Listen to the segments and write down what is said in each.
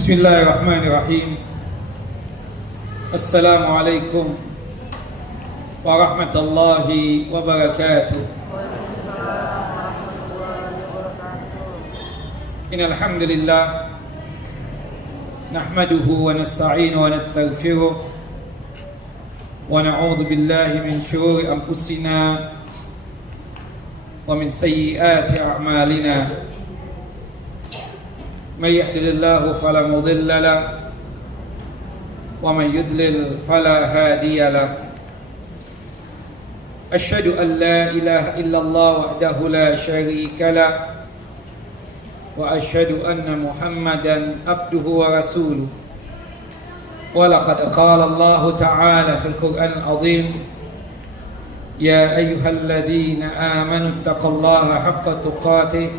Bismillahirrahmanirrahim. Assalamualaikum warahmatullahi wabarakatuh. Innal hamdalillah nahmaduhu wa nasta'inuhu wa nastaghfiruh wa na'udzu billahi min shururi anfusina wa min sayyiati a'malina. من يهده الله فلا مضل له ومن يضلل فلا هادي له أشهد أن لا إله إلا الله وحده لا شريك له وأشهد أن محمدا عبده ورسوله ولقد قال الله تعالى في القرآن العظيم يا أيها الذين آمنوا اتقوا الله حق تقاته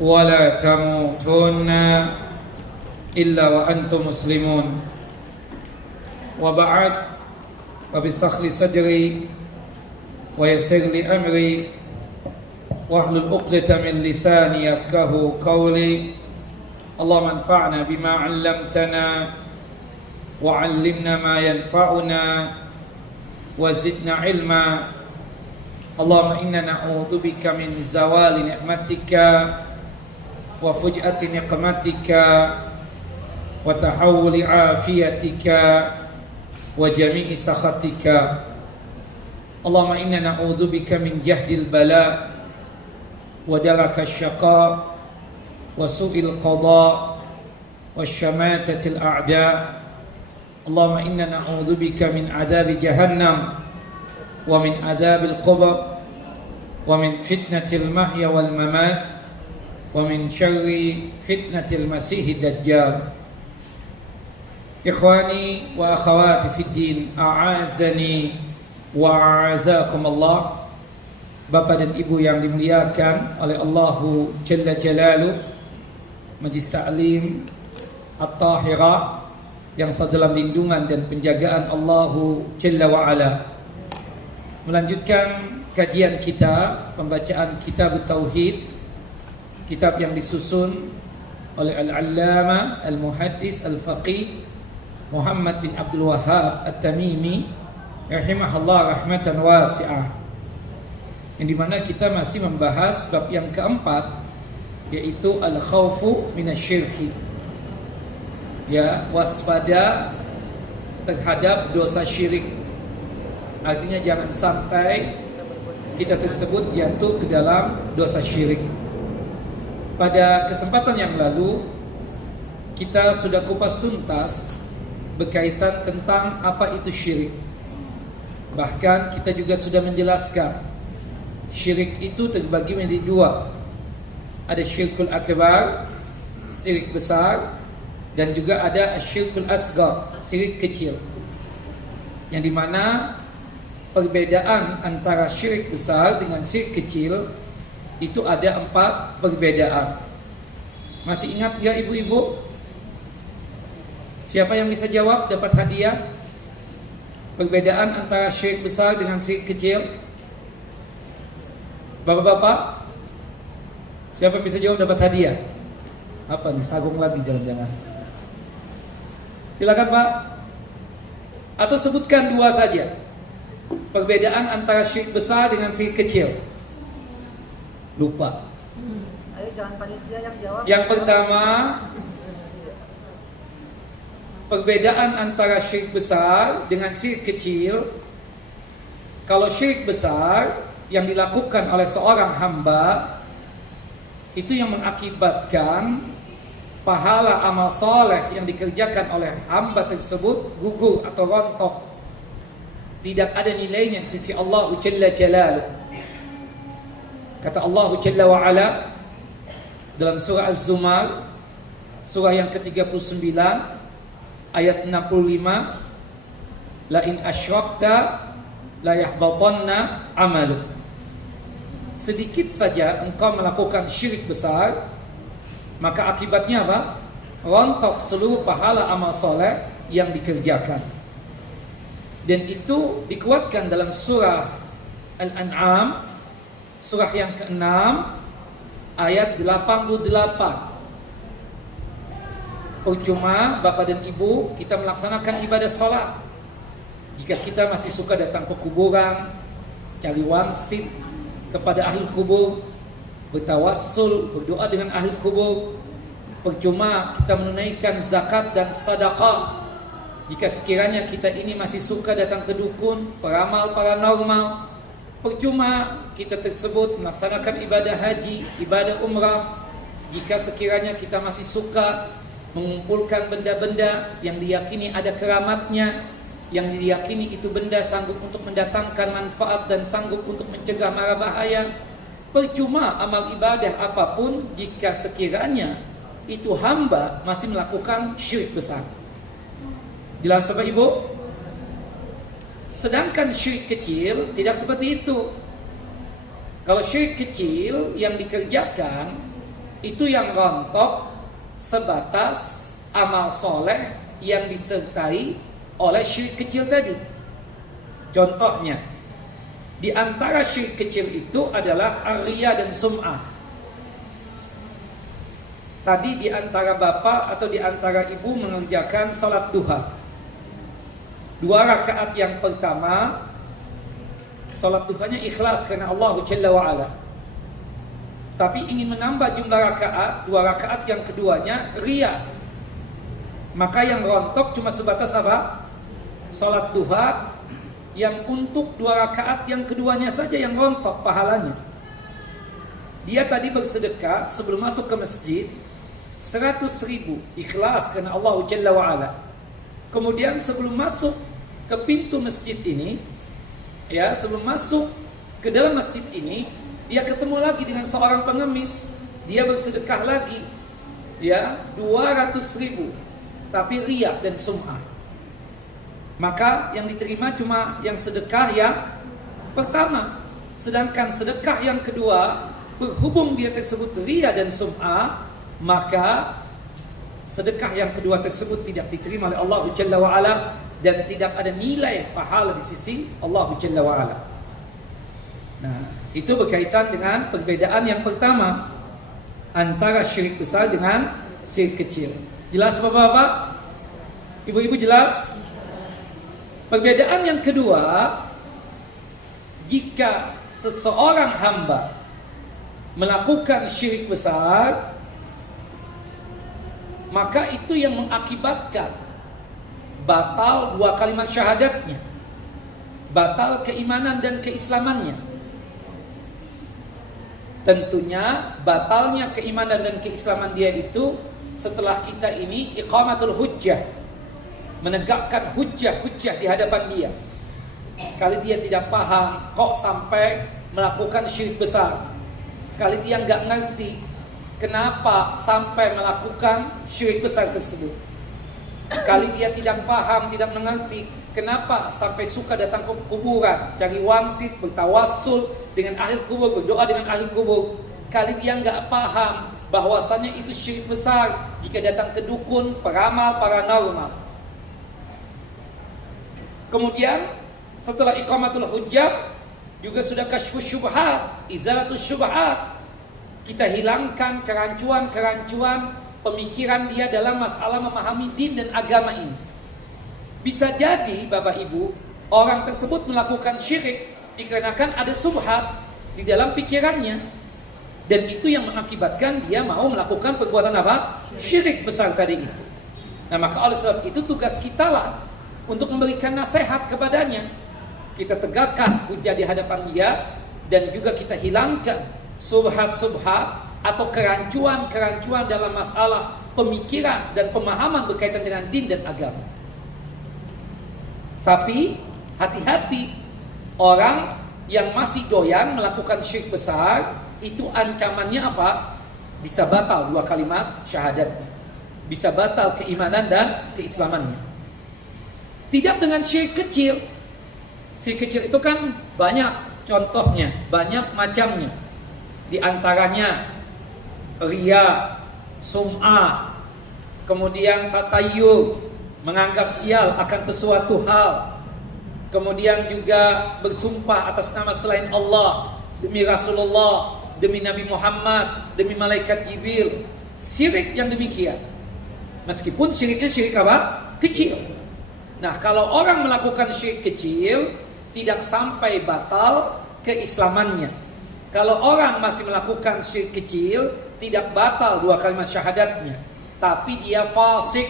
ولا تموتن إلا وأنتم مسلمون وبعد وبسخل صدري ويسر لي أمري واحلل عقدة من لساني يفقهوا قولي اللهم انفعنا بما علمتنا وعلمنا ما ينفعنا وزدنا علما اللهم إنا نعوذ بك من زوال نعمتك وفجأة نقمتك وتحول عافيتك وجميع سخطك اللهم إنا نعوذ بك من جهد البلاء ودرك الشقاء وسوء القضاء والشماتة الأعداء اللهم إنا نعوذ بك من عذاب جهنم ومن عذاب القبر ومن فتنة المحيا والممات ومن شر فتنة المسيح الدجال إخواني وأخواتي في الدين أعزني وأعزكم الله. Bapak dan Ibu yang dimuliakan oleh Allahu Jalla Jalaluh, Majlis Ta'lim At-Tahirah yang dalam lindungan dan penjagaan Allahu Jalla wa'ala. Melanjutkan kajian kita, pembacaan Kitab Tauhid, kitab yang disusun oleh Al-Allamah Al-Muhaddis Al-Faqih Muhammad bin Abdul Wahhab At-Tamimi rahimahullah rahmatan wasi'ah, yang dimana kita masih membahas bab yang keempat, yaitu al-khawfu minasyirki, ya, waspada terhadap dosa syirik. Artinya jangan sampai kita tersebut jatuh ke dalam dosa syirik. Pada kesempatan yang lalu kita sudah kupas tuntas berkaitan tentang apa itu syirik. Bahkan kita juga sudah menjelaskan syirik itu terbagi menjadi dua. Ada syirkul akbar, syirik besar, dan juga ada syirkul asghar, syirik kecil. Yang dimana perbedaan antara syirik besar dengan syirik kecil itu ada 4 perbedaan. Masih ingat ya ibu-ibu? Siapa yang bisa jawab dapat hadiah? Perbedaan antara syirik besar dengan syirik kecil. Bapak-bapak, siapa yang bisa jawab dapat hadiah? Apa nih, sagung lagi jangan-jangan? Silakan Pak. Atau sebutkan 2 saja perbedaan antara syirik besar dengan syirik kecil. Lupa. Ayo jangan panitia yang jawab. Yang pertama, perbedaan antara syirik besar dengan syirik kecil. Kalau syirik besar yang dilakukan oleh seorang hamba, itu yang mengakibatkan pahala amal soleh yang dikerjakan oleh hamba tersebut gugur atau rontok, tidak ada nilainya di sisi Allah Jalla Jalaluh. Kata Allah Jalla wa'ala dalam surah Az-Zumar, surah yang ke-39 ayat 65, la in asyrakta la yahbatanna amaluk. Sedikit saja engkau melakukan syirik besar, maka akibatnya apa? Rontok seluruh pahala amal soleh yang dikerjakan. Dan itu dikuatkan dalam surah Al-An'am, surah yang ke-6 ayat 88. Percuma Bapak dan Ibu kita melaksanakan ibadah sholat jika kita masih suka datang ke kuburan, cari wangsit kepada ahli kubur, bertawassul, berdoa dengan ahli kubur. Percuma kita menunaikan zakat dan sedekah jika sekiranya kita ini masih suka datang ke dukun, peramal paranormal. Percuma kita tersebut melaksanakan ibadah haji, ibadah umrah jika sekiranya kita masih suka mengumpulkan benda-benda yang diyakini ada keramatnya, yang diyakini itu benda sanggup untuk mendatangkan manfaat dan sanggup untuk mencegah mara bahaya. Percuma amal ibadah apapun jika sekiranya itu hamba masih melakukan syirik besar. Jelas Bapak Ibu? Sedangkan syirik kecil tidak seperti itu. Kalau syirik kecil yang dikerjakan itu yang rontok sebatas amal soleh yang disertai oleh syirik kecil tadi. Contohnya, di antara syirik kecil itu adalah riya dan sum'ah. Tadi di antara bapak atau di antara ibu mengerjakan salat duha, 2 rakaat yang pertama salat duhanya ikhlas karena Allah Jalla wa'ala, tapi ingin menambah jumlah rakaat, 2 rakaat yang keduanya riya, maka yang rontok cuma sebatas apa? Salat duha yang untuk 2 rakaat yang keduanya saja yang rontok pahalanya. Dia tadi bersedekah sebelum masuk ke masjid 100.000 ikhlas karena Allah Jalla wa'ala. Kemudian sebelum masuk ke pintu masjid ini, ya, sebelum masuk ke dalam masjid ini, dia ketemu lagi dengan seorang pengemis. Dia bersedekah lagi, ya, 200.000, tapi riya dan sum'ah. Maka yang diterima cuma yang sedekah yang pertama. Sedangkan sedekah yang kedua, berhubung dia tersebut riya dan sum'ah, maka sedekah yang kedua tersebut tidak diterima oleh Allah Jalla wa'ala dan tidak ada nilai pahala di sisi Allah Jalla wa'ala. Nah, itu berkaitan dengan perbedaan yang pertama antara syirik besar dengan syirik kecil. Jelas Bapak-bapak? Ibu-ibu jelas? Perbedaan yang kedua, jika seseorang hamba melakukan syirik besar, maka itu yang mengakibatkan batal 2 kalimat syahadatnya, batal keimanan dan keislamannya. Tentunya batalnya keimanan dan keislaman dia itu setelah kita ini iqamatul hujjah, menegakkan hujjah-hujjah di hadapan dia. Kali dia tidak paham kok sampai melakukan syirik besar, kali dia nggak ngerti kenapa sampai melakukan syirik besar tersebut, kali dia tidak paham, tidak mengerti kenapa sampai suka datang ke kuburan, cari wangsit, bertawassul dengan ahli kubur, berdoa dengan ahli kubur. Kali dia nggak paham bahwasanya itu syirik besar jika datang ke dukun, peramal, paranormal. Kemudian setelah iqamatul hujjah juga sudah kasyfus syubhat, izalatus syubhat. Kita hilangkan kerancuan-kerancuan pemikiran dia dalam masalah memahami din dan agama ini. Bisa jadi Bapak Ibu, orang tersebut melakukan syirik dikarenakan ada subhat di dalam pikirannya, dan itu yang mengakibatkan dia mau melakukan perbuatan apa? Syirik besar tadi itu. Nah, maka oleh sebab itu tugas kita lah untuk memberikan nasihat kepadanya. Kita tegakkan hujah di hadapan dia dan juga kita hilangkan subhat-subhat atau kerancuan-kerancuan dalam masalah pemikiran dan pemahaman berkaitan dengan din dan agama. Tapi hati-hati, orang yang masih doyan melakukan syirik besar, itu ancamannya apa? Bisa batal 2 kalimat syahadatnya, bisa batal keimanan dan keislamannya. Tidak dengan syirik kecil. Syirik kecil itu kan banyak contohnya, banyak macamnya. Di antaranya riya, sum'ah, kemudian tatayyu, menganggap sial akan sesuatu hal, kemudian juga bersumpah atas nama selain Allah, demi Rasulullah, demi Nabi Muhammad, demi malaikat Jibril. Syirik yang demikian Meskipun syiriknya syirik apa? Kecil. Nah, kalau orang melakukan syirik kecil, tidak sampai batal keislamannya. Kalau orang masih melakukan syirik kecil, tidak batal 2 kalimat syahadatnya, tapi dia fasik.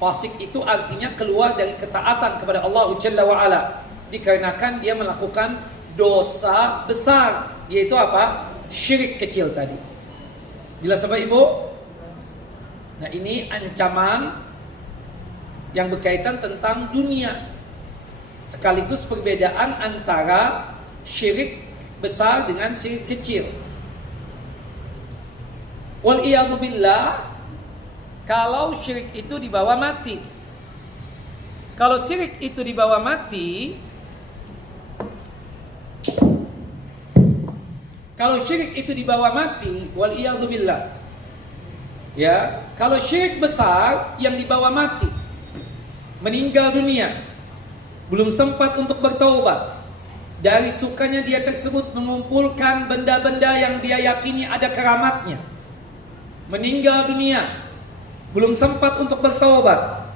Fasik itu artinya keluar dari ketaatan kepada Allah Jalla wa'ala, dikarenakan dia melakukan dosa besar, yaitu apa? Syirik kecil tadi. Jelas Bapak Ibu? Nah, ini ancaman yang berkaitan tentang dunia, sekaligus perbedaan antara syirik besar dengan syirik kecil. Wal iyadzu billah, kalau syirik itu dibawa mati. Kalau syirik itu dibawa mati, wal iyadzu billah. Ya, kalau syirik besar yang dibawa mati, meninggal dunia, belum sempat untuk bertaubat, dari sukanya dia tersebut mengumpulkan benda-benda yang dia yakini ada keramatnya, meninggal dunia, belum sempat untuk bertaubat,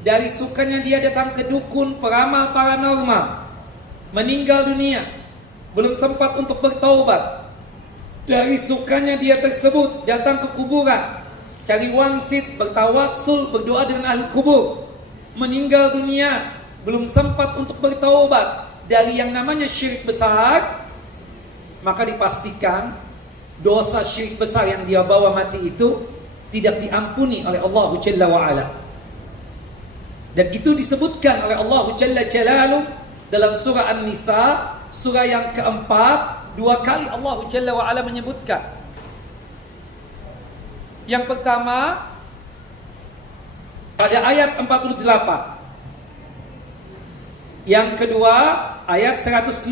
dari sukanya dia datang ke dukun, peramal paranormal, meninggal dunia, belum sempat untuk bertaubat, dari sukanya dia tersebut datang ke kuburan, cari wangsit, bertawassul, berdoa dengan ahli kubur, meninggal dunia, belum sempat untuk bertaubat dari yang namanya syirik besar, maka dipastikan dosa syirik besar yang dia bawa mati itu tidak diampuni oleh Allah Jalla wa'ala. Dan itu disebutkan oleh Allah Jalla Jalaluh dalam surah An-Nisa, surah yang keempat. 2 kali Allah Jalla wa'ala menyebutkan. Yang pertama pada ayat 48, yang kedua ayat 116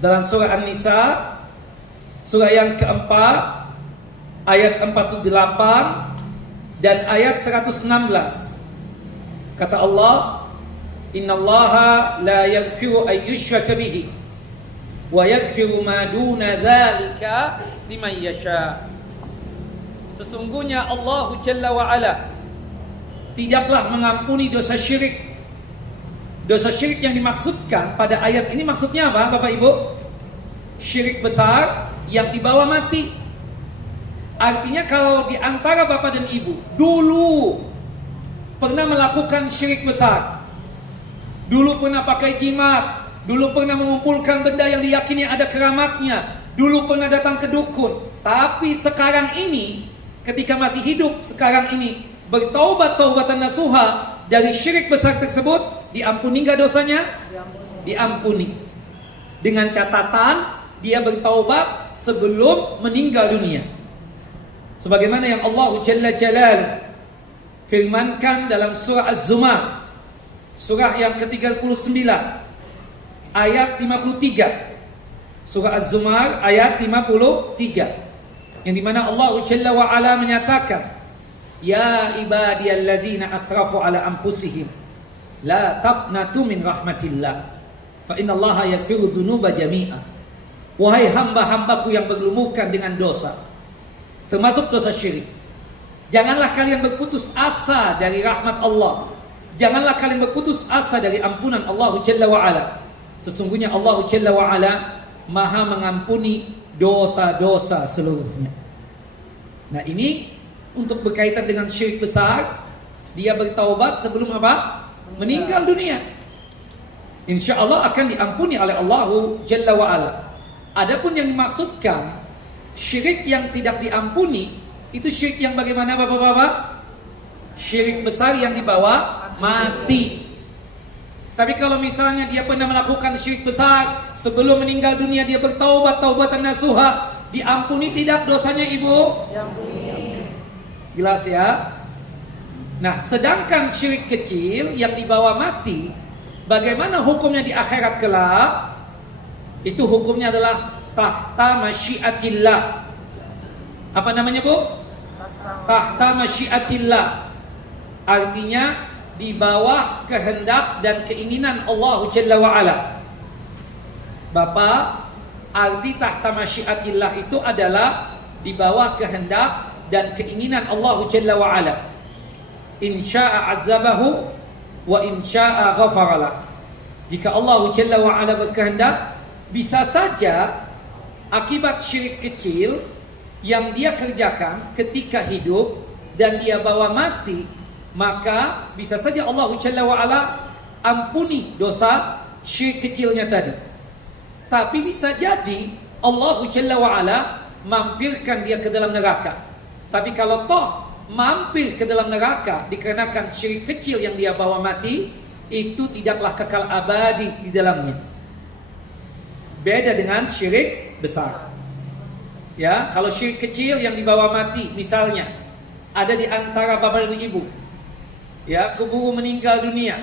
dalam surah An-Nisa, surah yang keempat ayat 48 dan ayat 116. Kata Allah, innallaha la yaghfiru an yushraka bihi wa yaghfiru ma duna dzalika liman yasha. Sesungguhnya Allah Jalla wa'ala tidaklah mengampuni dosa syirik. Dosa syirik yang dimaksudkan pada ayat ini maksudnya apa Bapak Ibu? Syirik besar yang dibawa mati. Artinya kalau di antara Bapak dan Ibu dulu pernah melakukan syirik besar, dulu pernah pakai jimat, dulu pernah mengumpulkan benda yang diyakini ada keramatnya, dulu pernah datang ke dukun, tapi sekarang ini ketika masih hidup sekarang ini bertaubat taubatan nasuha dari syirik besar tersebut, diampuni enggak dosanya? Diampuni. Dengan catatan dia bertaubat sebelum meninggal dunia. Sebagaimana yang Allah Jalla Jalaluh firmankan dalam surah Az-Zumar, surah yang ke-39 ayat 53. Surah Az-Zumar ayat 53. Yang dimana Allah Jalla wa'ala menyatakan, ya ibadiyalladzina asrafu ala anfusihim la taqnatu min rahmatillah fa innallaha yaghfiru dzunuba jami'a. Wahai hamba-hambaku yang berlumukan dengan dosa, termasuk dosa syirik, janganlah kalian berputus asa dari rahmat Allah, janganlah kalian berputus asa dari ampunan Allah Jalla wa'ala. Sesungguhnya Allah Jalla wa'ala maha mengampuni dosa-dosa seluruhnya. Nah, ini untuk berkaitan dengan syirik besar, dia bertaubat sebelum apa? Meninggal dunia. Insya Allah akan diampuni oleh Allah Jalla wa'ala. Adapun yang dimaksudkan syirik yang tidak diampuni, itu syirik yang bagaimana Bapak-bapak? Syirik besar yang dibawa mati. Tapi kalau misalnya dia pernah melakukan syirik besar, sebelum meninggal dunia dia bertaubat taubatan nasuha, diampuni tidak dosanya Ibu? Jelas ya? Nah, sedangkan syirik kecil yang dibawa mati, bagaimana hukumnya di akhirat kelak? Itu hukumnya adalah tahta masyiatillah. Apa namanya Bu? Tahta masyiatillah. Artinya di bawah kehendak dan keinginan Allah Jalla wa'ala. Bapak, arti tahta masyiatillah itu adalah di bawah kehendak dan keinginan Allah Jalla wa Ala. In syaa 'adzabahu wa in syaa ghafaralah. Jika Allah Jalla wa Ala berkehendak, bisa saja akibat syirik kecil yang dia kerjakan ketika hidup dan dia bawa mati, maka bisa saja Allah Jalla wa Ala ampuni dosa syirik kecilnya tadi. Tapi bisa jadi Allah Jalla wa Ala mampirkan dia ke dalam neraka. Tapi kalau toh mampir ke dalam neraka dikarenakan syirik kecil yang dia bawa mati, itu tidaklah kekal abadi di dalamnya. Beda dengan syirik besar. Ya, kalau syirik kecil yang dibawa mati, misalnya ada di antara bapak dan ibu, ya, keburu meninggal dunia,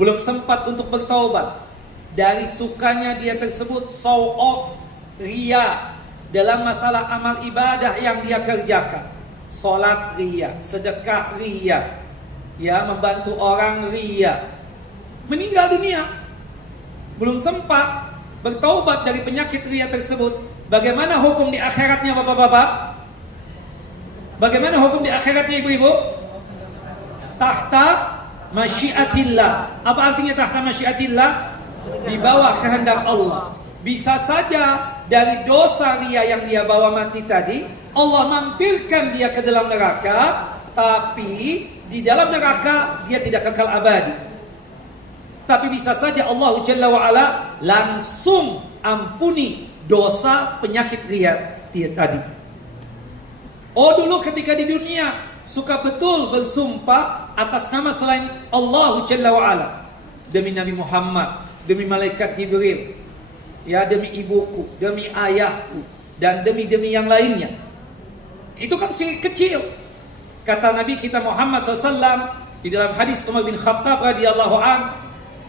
belum sempat untuk bertaubat, dari sukanya dia tersebut show off, ria dalam masalah amal ibadah yang dia kerjakan. Salat ria, sedekah ria, ya, membantu orang ria. Meninggal dunia, belum sempat bertaubat dari penyakit ria tersebut. Bagaimana hukum di akhiratnya bapak-bapak? Bagaimana hukum di akhiratnya ibu-ibu? Tahta masyiatillah. Apa artinya tahta masyiatillah? Di bawah kehendak Allah. Bisa saja dari dosa ria yang dia bawa mati tadi, Allah mampirkan dia ke dalam neraka, tapi di dalam neraka dia tidak kekal abadi. Tapi bisa saja Allah Jalla wa Ala langsung ampuni dosa penyakit ria dia tadi. Oh, dulu ketika di dunia suka betul bersumpah atas nama selain Allah Jalla wa Ala, demi Nabi Muhammad, demi malaikat Jibril, ya, demi ibuku, demi ayahku, dan demi yang lainnya. Itu kan syirik kecil. Kata Nabi kita Muhammad SAW di dalam hadis Umar bin Khattab radhiyallahu an,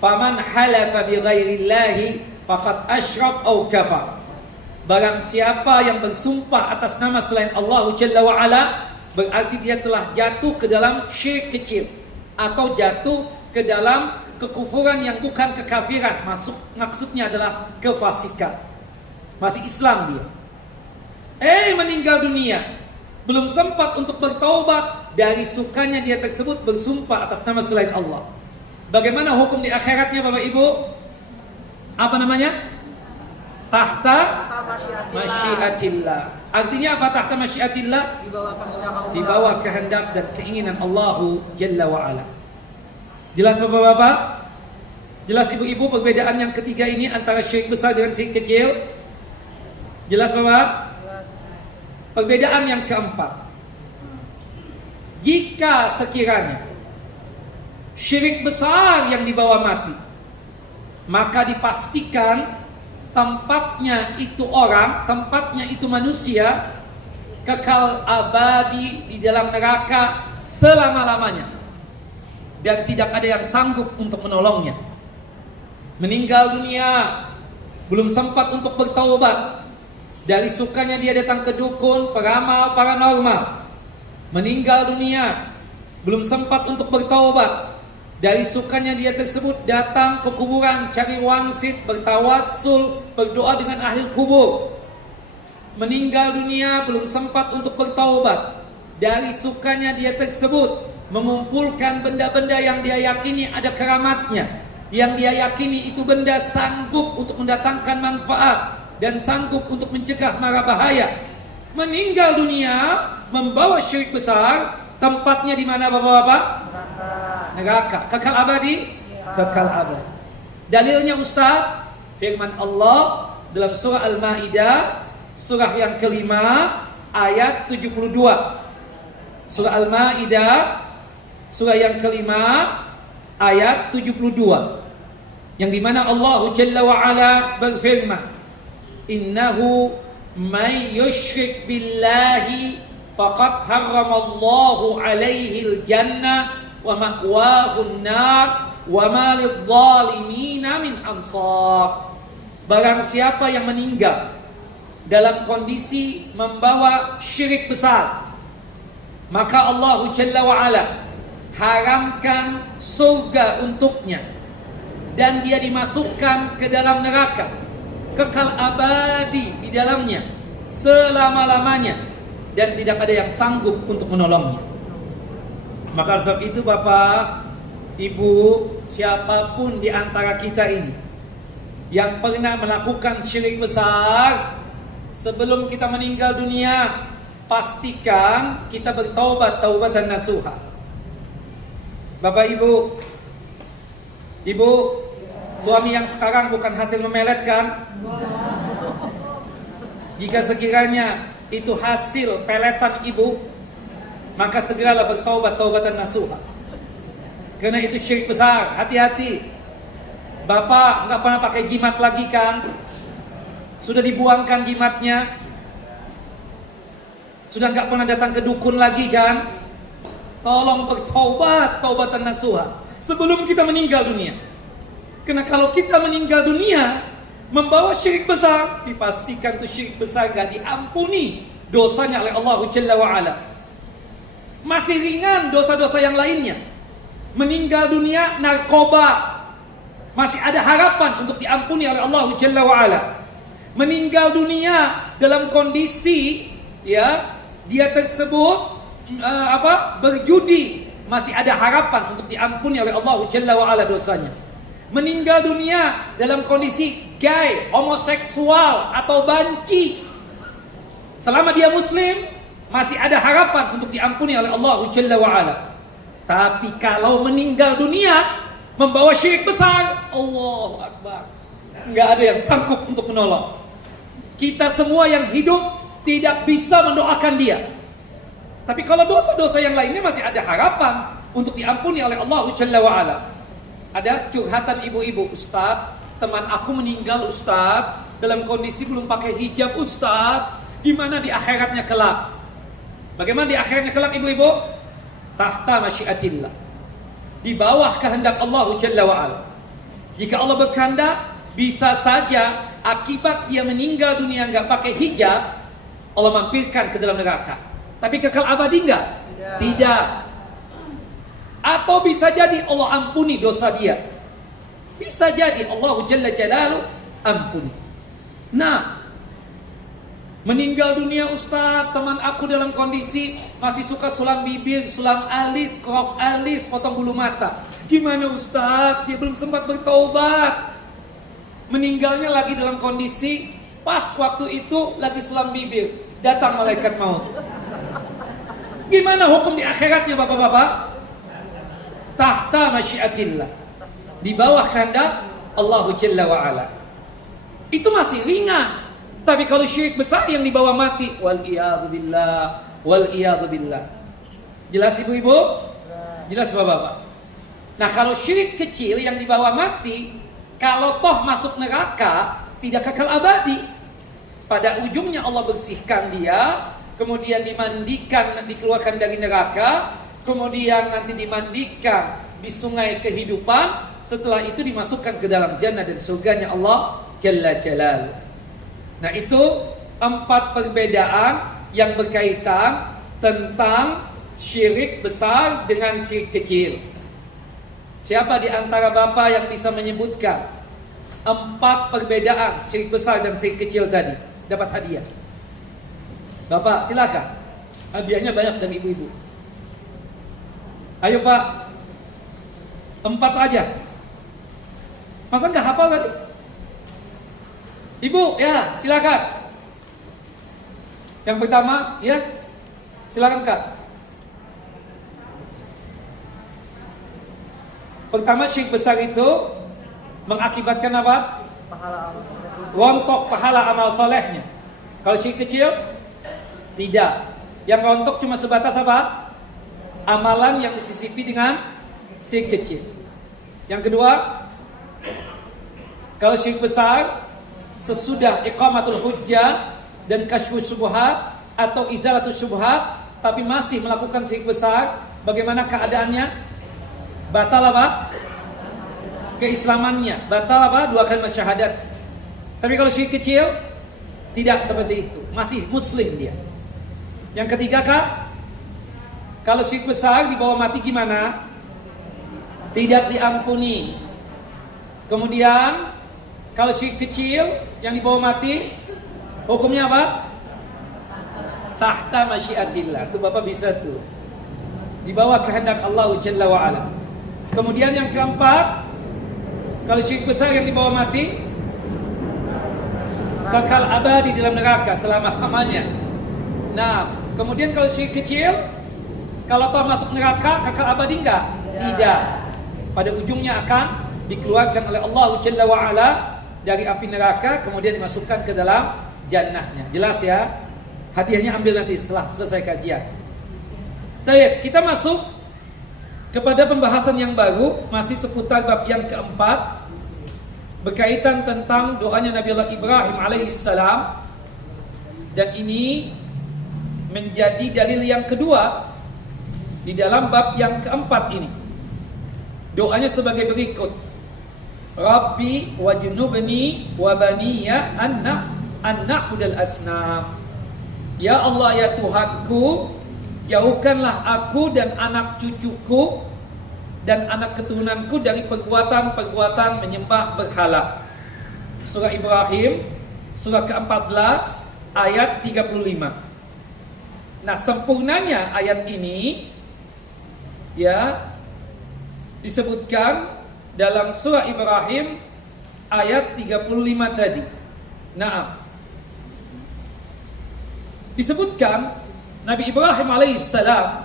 faman halafa bi ghairillahi faqad asyraf aw kafar. Barang siapa yang bersumpah atas nama selain Allah Jalla wa Ala, berarti dia telah jatuh ke dalam syirik kecil atau jatuh ke dalam kekufuran yang bukan kekafiran. Maksudnya adalah kefasikan. Masih Islam dia. Meninggal dunia, belum sempat untuk bertaubat, dari sukanya dia tersebut bersumpah atas nama selain Allah. Bagaimana hukum di akhiratnya Bapak Ibu? Apa namanya? Tahta masyiatillah. Artinya apa tahta masyiatillah? Di bawah kehendak dan keinginan Allah Jalla wa Ala. Jelas Bapak-bapak? Jelas ibu-ibu perbedaan yang ketiga ini antara syirik besar dengan syirik kecil? Jelas Bapak? Perbedaan yang keempat, jika sekiranya syirik besar yang dibawa mati, maka dipastikan tempatnya itu orang, tempatnya itu manusia, kekal abadi di dalam neraka selama-lamanya, dan tidak ada yang sanggup untuk menolongnya. Meninggal dunia, belum sempat untuk bertaubat, dari sukanya dia datang ke dukun, peramal, paranormal. Meninggal dunia, belum sempat untuk bertaubat, dari sukanya dia tersebut datang ke kuburan, cari wangsit, bertawassul, berdoa dengan ahli kubur. Meninggal dunia, belum sempat untuk bertaubat, dari sukanya dia tersebut mengumpulkan benda-benda yang dia yakini ada keramatnya, yang dia yakini itu benda sanggup untuk mendatangkan manfaat dan sanggup untuk mencegah mara bahaya. Meninggal dunia membawa syirik besar, tempatnya di mana Bapak-bapak? Neraka. Kekal abadi? Kekal abadi. Dalilnya Ustaz, firman Allah dalam surah Al-Maidah, surah yang kelima, ayat 72. Surah Al-Maidah, surah yang kelima, ayat 72. Yang dimana Allah Jalla wa Ala berfirman, innahu man yushrik billahi faqad harramallahu alaihi al-jannah wa ma'wahu an-nar wa ma lidh-dhalimina min ansar. Barang siapa yang meninggal dalam kondisi membawa syirik besar, maka Allah Jalla wa Ala haramkan surga untuknya, dan dia dimasukkan ke dalam neraka, kekal abadi di dalamnya selama-lamanya. dan tidak ada yang sanggup untuk menolongnya. Maka sebab itu Bapak, Ibu, siapapun di antara kita ini yang pernah melakukan syirik besar, sebelum kita meninggal dunia, pastikan kita bertaubat taubatan nasuha. Bapak Ibu, Ibu, suami yang sekarang bukan hasil memelet kan? Jika sekiranya itu hasil peletan ibu, maka segeralah bertaubat taubatan nasuha. Karena itu syirik besar, hati-hati. Bapak nggak pernah pakai jimat lagi kan? Sudah dibuangkan jimatnya? Sudah nggak pernah datang ke dukun lagi kan? Tolong bertaubat taubatan nasuha sebelum kita meninggal dunia. Karena kalau kita meninggal dunia membawa syirik besar, dipastikan itu syirik besar gak diampuni dosanya oleh Allah Jalla wa'ala. Masih ringan dosa-dosa yang lainnya. Meninggal dunia narkoba, masih ada harapan untuk diampuni oleh Allah Jalla wa'ala. Meninggal dunia dalam kondisi ya dia tersebut berjudi, masih ada harapan untuk diampuni oleh Allah Jalla wa'ala dosanya. Meninggal dunia dalam kondisi gay, homoseksual atau banci, selama dia muslim masih ada harapan untuk diampuni oleh Allah Jalla wa'ala. Tapi kalau meninggal dunia membawa syirik besar, Allahu Akbar, nggak ada yang sanggup untuk menolong. Kita semua yang hidup tidak bisa mendoakan dia. Tapi kalau dosa-dosa yang lainnya masih ada harapan untuk diampuni oleh Allah Jalla wa'ala. Ada curhatan ibu-ibu, Ustaz, teman aku meninggal Ustaz, dalam kondisi belum pakai hijab Ustaz. Gimana di akhiratnya kelak? Bagaimana di akhiratnya kelak ibu-ibu? Tahta masyiatillah, di bawah kehendak Allah Jalla wa'ala. Jika Allah berkehendak, bisa saja akibat dia meninggal dunia nggak pakai hijab, Allah mampirkan ke dalam neraka. Tapi kekal abadi enggak? Tidak. Atau bisa jadi Allah ampuni dosa dia. Bisa jadi Allah Jalla Jalaluhu ampuni. Nah, meninggal dunia Ustaz, teman aku dalam kondisi masih suka sulam bibir, sulam alis, kerok alis, potong bulu mata. Gimana Ustaz? Dia belum sempat bertaubat. Meninggalnya lagi dalam kondisi pas waktu itu lagi sulam bibir, datang malaikat maut. Gimana hukum di akhiratnya bapak-bapak? Tahta masyiatillah, di bawah kehendak Allah Jalla wa'ala. Itu masih ringan. Tapi kalau syirik besar yang dibawa mati, wal iyadu billah, wal iyadu billah. Jelas ibu-ibu? Jelas bapak-bapak? Nah kalau syirik kecil yang dibawa mati, kalau toh masuk neraka, tidak kekal abadi. Pada ujungnya Allah bersihkan dia, kemudian dimandikan, dikeluarkan dari neraka, kemudian nanti dimandikan di sungai kehidupan, setelah itu dimasukkan ke dalam jannah dan surganya Allah Jalla Jalaluhu. Nah itu 4 perbedaan yang berkaitan tentang syirik besar dengan syirik kecil. Siapa di antara bapak yang bisa menyebutkan 4 perbedaan syirik besar dan syirik kecil tadi? Dapat hadiah. Bapak silakan. Hadiahnya banyak dari ibu-ibu. Ayo Pak, 4 aja. Masa nggak hafal tadi? Ibu, ya silakan. Yang pertama, ya silakan Kak. Pertama syirik besar itu mengakibatkan apa? Rontok pahala amal solehnya. Kalau syirik kecil, tidak. Yang rontok cuma sebatas apa? Amalan yang disisipi dengan syirik kecil. Yang kedua, kalau syirik besar sesudah iqamatul hujjah dan kasyfus syubhat atau izalatul syubhat tapi masih melakukan syirik besar, bagaimana keadaannya? Batal apa? Keislamannya. Batal apa? 2 kalimat syahadat. Tapi kalau syirik kecil tidak seperti itu, masih muslim dia. Yang ketiga Kak, kalau syirik besar dibawa mati gimana? Tidak diampuni. Kemudian kalau syirik kecil yang dibawa mati, hukumnya apa? tahta masyiatillah. Itu Bapak bisa tuh. Di bawah kehendak Allah Jalla wa Ala. Kemudian yang keempat, kalau syirik besar yang dibawa mati, kekal abadi dalam neraka selama-lamanya. Nah, kemudian kalau syirik kecil, kalau toh masuk neraka, kekal abadi enggak? Tidak. Pada ujungnya akan dikeluarkan oleh Allah Jalla wa Ala dari api neraka, kemudian dimasukkan ke dalam jannahnya. Jelas ya? Hadiahnya ambil nanti setelah selesai kajian. Baik, kita masuk kepada pembahasan yang baru, masih seputar bab yang keempat, berkaitan tentang doanya Nabi Allah Ibrahim alaihissalam. Dan ini menjadi dalil yang kedua di dalam bab yang keempat ini. Doanya sebagai berikut: Rabbi wajnubni wa baniya an na'budal asnam. Ya Allah, ya Tuhanku, jauhkanlah aku dan anak cucuku dan anak keturunanku dari perbuatan-perbuatan menyembah berhala. Surah Ibrahim, surah ke-14, ayat 35. Nah, sempurnanya ayat ini ya disebutkan dalam surah Ibrahim ayat 35 tadi. Nah, disebutkan Nabi Ibrahim alaihissalam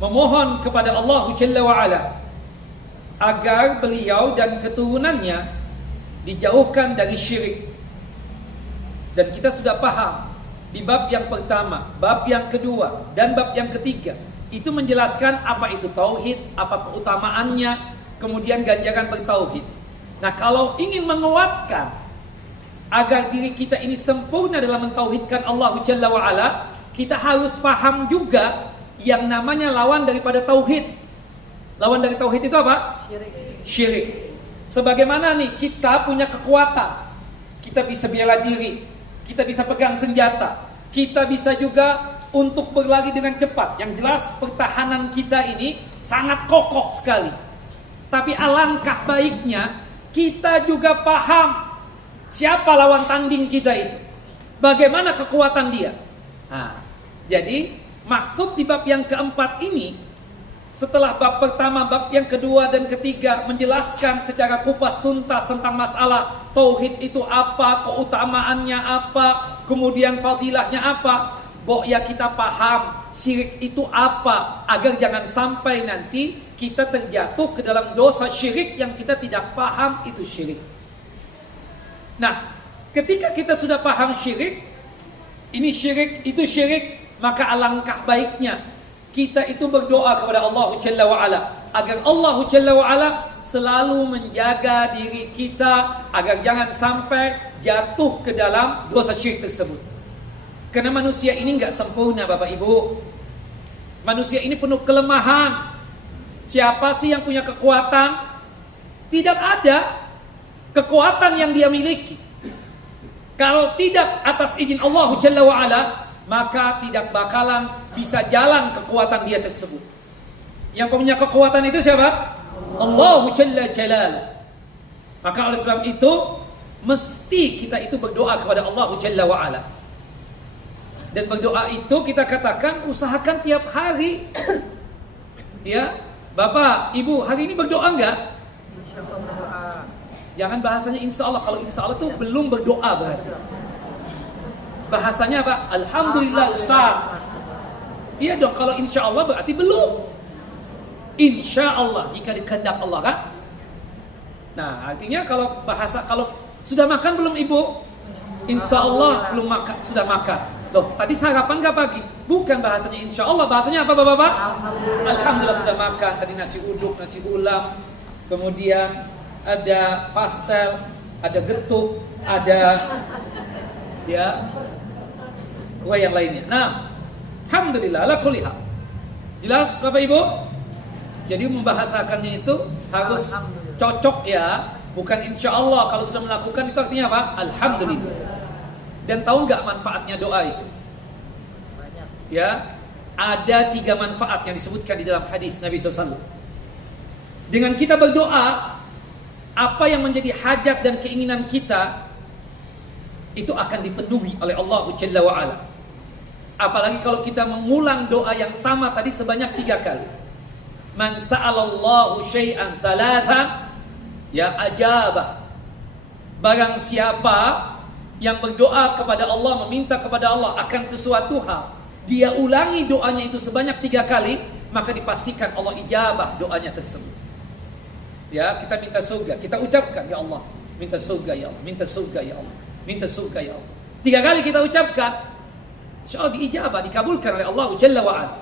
memohon kepada Allah Jalla wa Ala agar beliau dan keturunannya dijauhkan dari syirik. Dan kita sudah paham di bab yang pertama, bab yang kedua, dan bab yang ketiga itu menjelaskan apa itu tauhid, apa keutamaannya, kemudian ganjaran bertauhid. Nah, kalau ingin menguatkan agar diri kita ini sempurna dalam mentauhidkan Allah Jalla wa Ala, kita harus paham juga yang namanya lawan daripada tauhid. Lawan dari tauhid itu apa? Syirik. Sebagaimana nih kita punya kekuatan, kita bisa bela diri, kita bisa pegang senjata, kita bisa juga untuk berlari dengan cepat. Yang jelas pertahanan kita ini sangat kokoh sekali. Tapi alangkah baiknya kita juga paham siapa lawan tanding kita itu, bagaimana kekuatan dia. Nah, jadi maksud di bab yang keempat ini, setelah bab pertama, bab yang kedua dan ketiga menjelaskan secara kupas tuntas tentang masalah tauhid itu apa, keutamaannya apa, kemudian fadilahnya apa. Ya kita paham syirik itu apa, agar jangan sampai nanti kita terjatuh ke dalam dosa syirik yang kita tidak paham itu syirik. Nah, ketika kita sudah paham syirik, ini syirik, itu syirik, maka alangkah baiknya kita itu berdoa kepada Allah Jalla wa Ala agar Allah Jalla wa Ala selalu menjaga diri kita agar jangan sampai jatuh ke dalam dosa syirik tersebut. Karena manusia ini enggak sempurna, Bapak Ibu. Manusia ini penuh kelemahan. Siapa sih yang punya kekuatan? Tidak ada kekuatan yang dia miliki kalau tidak atas izin Allah Jalla wa Ala, maka tidak bakalan bisa jalan kekuatan dia tersebut. Yang punya kekuatan itu siapa? Allah Jalla Jalal. Maka oleh sebab itu mesti kita itu berdoa kepada Allah Jalla wa Ala. Dan berdoa itu kita katakan usahakan tiap hari. Ya, Bapak, Ibu, hari ini berdoa enggak? Jangan bahasanya insya Allah. Kalau insya Allah itu belum berdoa berarti. Bahasanya apa? Alhamdulillah Ustaz. Iya dong, kalau insya Allah berarti belum. Insya Allah, jika dikehendak Allah kan. Nah, artinya kalau bahasa, kalau sudah makan belum Ibu? Insya Allah belum makan, sudah makan. Loh, tadi sarapan gak pagi? Bukan bahasanya insya Allah. Bahasanya apa Bapak-Bapak? Alhamdulillah sudah makan. Tadi nasi uduk, nasi ulam, kemudian ada pastel, ada getuk, ada ya kue yang lainnya. Nah, alhamdulillah ala kulli hal. Jelas Bapak Ibu? Jadi membahasakannya itu harus cocok ya, bukan insya Allah. Kalau sudah melakukan itu artinya apa? Alhamdulillah. Dan tahu nggak manfaatnya doa itu? Ya, ada 3 manfaat yang disebutkan di dalam hadis Nabi SAW. Dengan kita berdoa, apa yang menjadi hajat dan keinginan kita itu akan dipenuhi oleh Allah Jalla wa Ala. Apalagi kalau kita mengulang doa yang sama tadi sebanyak 3 kali. Man sa'alallahu syai'an thalathan ya ajabah. Barang siapa yang berdoa kepada Allah, meminta kepada Allah akan sesuatu hal, dia ulangi doanya itu sebanyak 3 kali, maka dipastikan Allah ijabah doanya tersebut. Ya, kita minta surga, kita ucapkan, ya Allah, minta surga ya Allah, minta surga ya Allah, minta surga ya Allah. 3 kali kita ucapkan, insyaallah diijabah, dikabulkan oleh Allah Jalla wa Ala.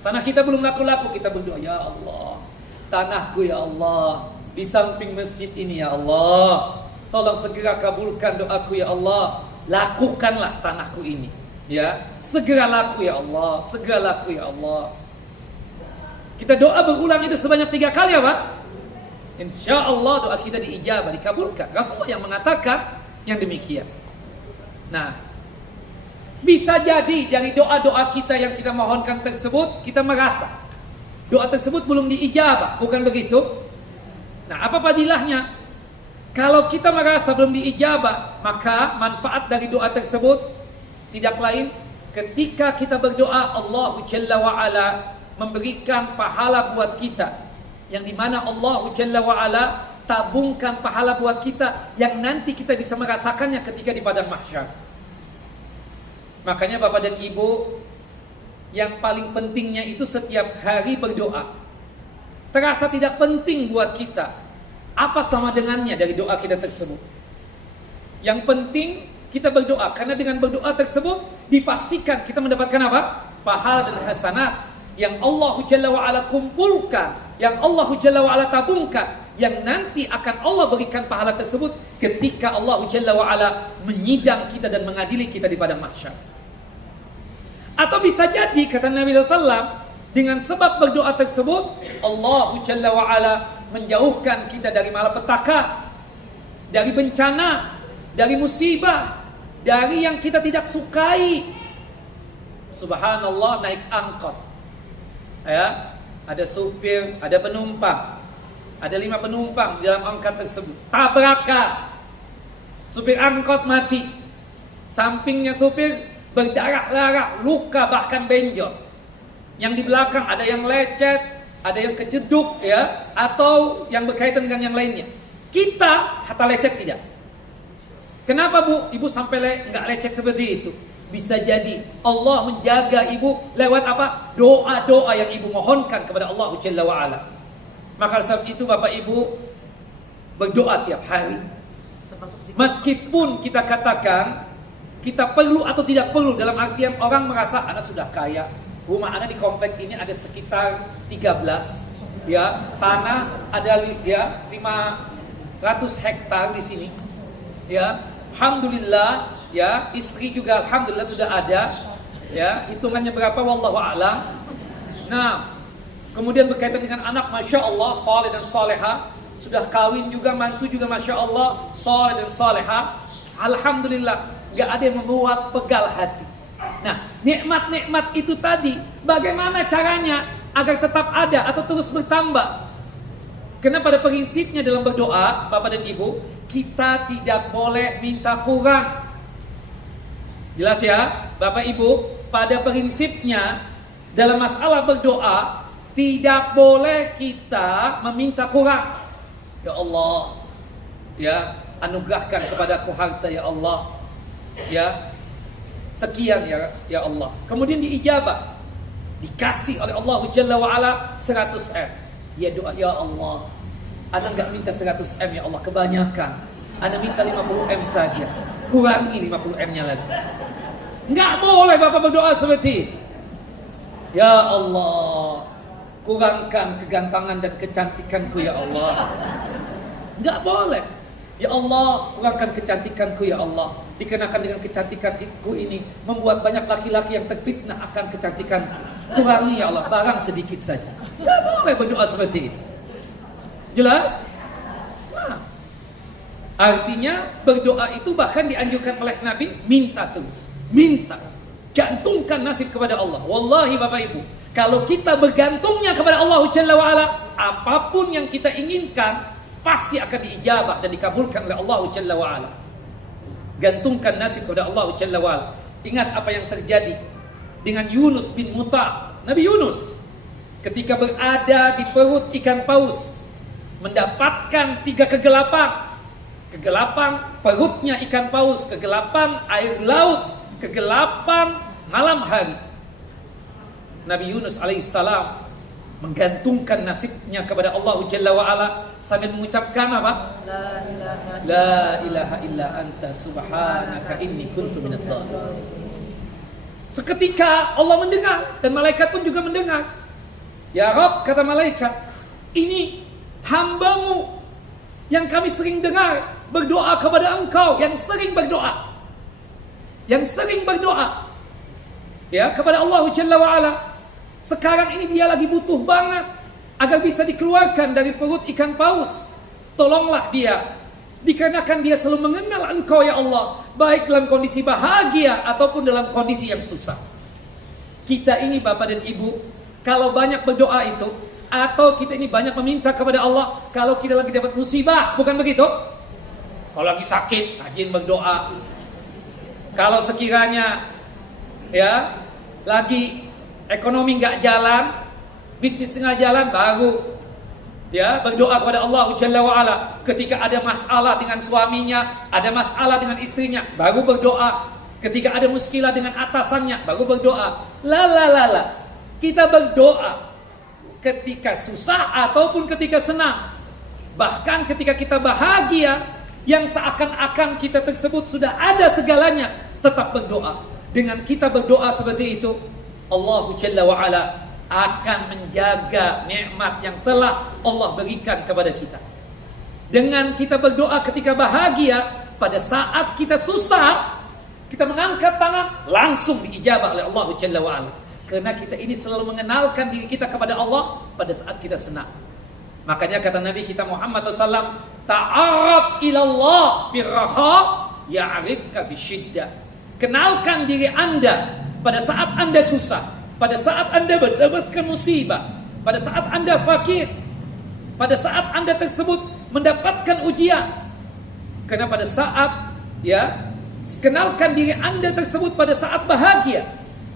Tanah kita belum laku-laku, kita berdoa, ya Allah, tanahku ya Allah, di samping masjid ini ya Allah, tolong segera kabulkan doaku ya Allah, lakukanlah tanahku ini, ya, segera laku ya Allah, segera laku ya Allah. Kita doa berulang itu sebanyak 3 kali ya Pak, insya Allah doa kita diijabah, dikabulkan. Rasulullah yang mengatakan yang demikian. Nah, bisa jadi dari doa-doa kita yang kita mohonkan tersebut, kita merasa doa tersebut belum diijabah, bukan begitu? Nah, apa fadilahnya? Kalau kita merasa belum diijabah, maka manfaat dari doa tersebut tidak lain ketika kita berdoa, Allah Jalla wa Ala memberikan pahala buat kita, yang dimana Allah Jalla wa Ala tabungkan pahala buat kita yang nanti kita bisa merasakannya ketika di padang mahsyar. Makanya Bapak dan Ibu, yang paling pentingnya itu setiap hari berdoa. Terasa tidak penting buat kita, apa sama dengannya dari doa kita tersebut. Yang penting kita berdoa, karena dengan berdoa tersebut dipastikan kita mendapatkan apa? Pahala dan hasanat yang Allah Jalla wa Ala kumpulkan, yang Allah Jalla wa Ala tabungkan, yang nanti akan Allah berikan pahala tersebut ketika Allah Jalla wa Ala menyidang kita dan mengadili kita di padang mahsyar. Atau bisa jadi kata Nabi SAW, dengan sebab berdoa tersebut Allah Jalla wa Ala menjauhkan kita dari malapetaka, dari bencana, dari musibah, dari yang kita tidak sukai. Subhanallah, naik angkot, ya, ada supir, ada penumpang, ada 5 penumpang di dalam angkot tersebut, tabrakan, supir angkot mati, sampingnya supir berdarah-darah, luka bahkan benjol, yang di belakang ada yang lecet, ada yang kejeduk, ya, atau yang berkaitan dengan yang lainnya. Kita hatta lecet tidak. Kenapa Bu? Ibu sampai nggak lecet seperti itu? Bisa jadi Allah menjaga ibu lewat apa? Doa-doa yang ibu mohonkan kepada Allah Jalla wa Ala. Maka sebab itu Bapak Ibu berdoa tiap hari. Meskipun kita katakan kita perlu atau tidak perlu, dalam artian orang merasa anak sudah kaya, rumah anak di komplek ini ada sekitar 13, ya, tanah ada ya 500 hektar di sini, ya, alhamdulillah, ya, istri juga alhamdulillah sudah ada, ya, hitungannya berapa wallahu a'lam. Nah, kemudian berkaitan dengan anak, masya Allah, saleh dan saleha, sudah kawin juga, mantu juga masya Allah, saleh dan saleha, alhamdulillah. Gak ada yang membuat pegal hati. Nah, nikmat-nikmat itu tadi, bagaimana caranya agar tetap ada atau terus bertambah? Karena pada prinsipnya dalam berdoa, Bapak dan Ibu, kita tidak boleh minta kurang. Jelas ya, Bapak Ibu, pada prinsipnya dalam masalah berdoa, tidak boleh kita meminta kurang. Ya Allah, ya, anugerahkan kepadaku harta ya Allah. Ya, sekian ya Allah. Kemudian diijabah, dikasih oleh Allah Jalla wa Ala 100 M. Dia doa, ya Allah, ana enggak minta 100 M ya Allah, kebanyakan. Ana minta 50 M saja. Kurangi 50 M-nya lagi. Enggak boleh Bapak berdoa seperti itu. Ya Allah, kurangkan kegantangan dan kecantikanku ya Allah. Enggak boleh. Ya Allah, kurangkan kecantikanku ya Allah. Dikenakan dengan kecantikanku ini membuat banyak laki-laki yang terfitnah akan kecantikanku. Kurangi ya Allah, barang sedikit saja. Tidak boleh berdoa seperti itu. Jelas? Nah, artinya berdoa itu bahkan dianjurkan oleh Nabi, minta terus. Minta. Gantungkan nasib kepada Allah. Wallahi Bapak Ibu, kalau kita bergantungnya kepada Allah Jalla wa Ala, apapun yang kita inginkan pasti akan diijabah dan dikabulkan oleh Allah Jalla wa Ala. Gantungkan nasib kepada Allah Jalla wa Ala. Ingat apa yang terjadi dengan Yunus bin Muta. Nabi Yunus ketika berada di perut ikan paus mendapatkan 3 kegelapan. Kegelapan perutnya ikan paus, kegelapan air laut, kegelapan malam hari. Nabi Yunus alaihissalam menggantungkan nasibnya kepada Allah Jalla wa'ala sambil mengucapkan apa? La ilaha illa anta subhanaka inni kuntu minadh dhalimin. Seketika Allah mendengar dan malaikat pun juga mendengar. Ya Rabb, kata malaikat, ini hambamu yang kami sering dengar berdoa kepada engkau, yang sering berdoa ya kepada Allah Jalla wa'ala. Sekarang ini dia lagi butuh banget agar bisa dikeluarkan dari perut ikan paus. Tolonglah dia, dikarenakan dia selalu mengenal engkau ya Allah, baik dalam kondisi bahagia ataupun dalam kondisi yang susah. Kita ini Bapak dan Ibu, kalau banyak berdoa itu, atau kita ini banyak meminta kepada Allah kalau kita lagi dapat musibah, bukan begitu? Kalau lagi sakit, rajin berdoa. Kalau sekiranya ya lagi ekonomi nggak jalan, bisnis tengah jalan, baru ya berdoa kepada Allah Jalla wa'ala. Ketika ada masalah dengan suaminya, ada masalah dengan istrinya, baru berdoa. Ketika ada muskilah dengan atasannya, baru berdoa. La. Kita berdoa ketika susah ataupun ketika senang. Bahkan ketika kita bahagia, yang seakan-akan kita tersebut sudah ada segalanya, tetap berdoa. Dengan kita berdoa seperti itu, Allah Jalla wa'ala akan menjaga nikmat yang telah Allah berikan kepada kita. Dengan kita berdoa ketika bahagia, pada saat kita susah, kita mengangkat tangan, langsung diijabah oleh Allah Jalla wa'ala. Karena kita ini selalu mengenalkan diri kita kepada Allah pada saat kita senang. Makanya kata Nabi kita Muhammad SAW, ta'arab ilallah firraha ya'rifka fisyiddah. Kenalkan diri Anda pada saat Anda susah, pada saat Anda mendapatkan musibah, pada saat Anda fakir, pada saat Anda tersebut mendapatkan ujian. Karena pada saat ya, kenalkan diri Anda tersebut pada saat bahagia,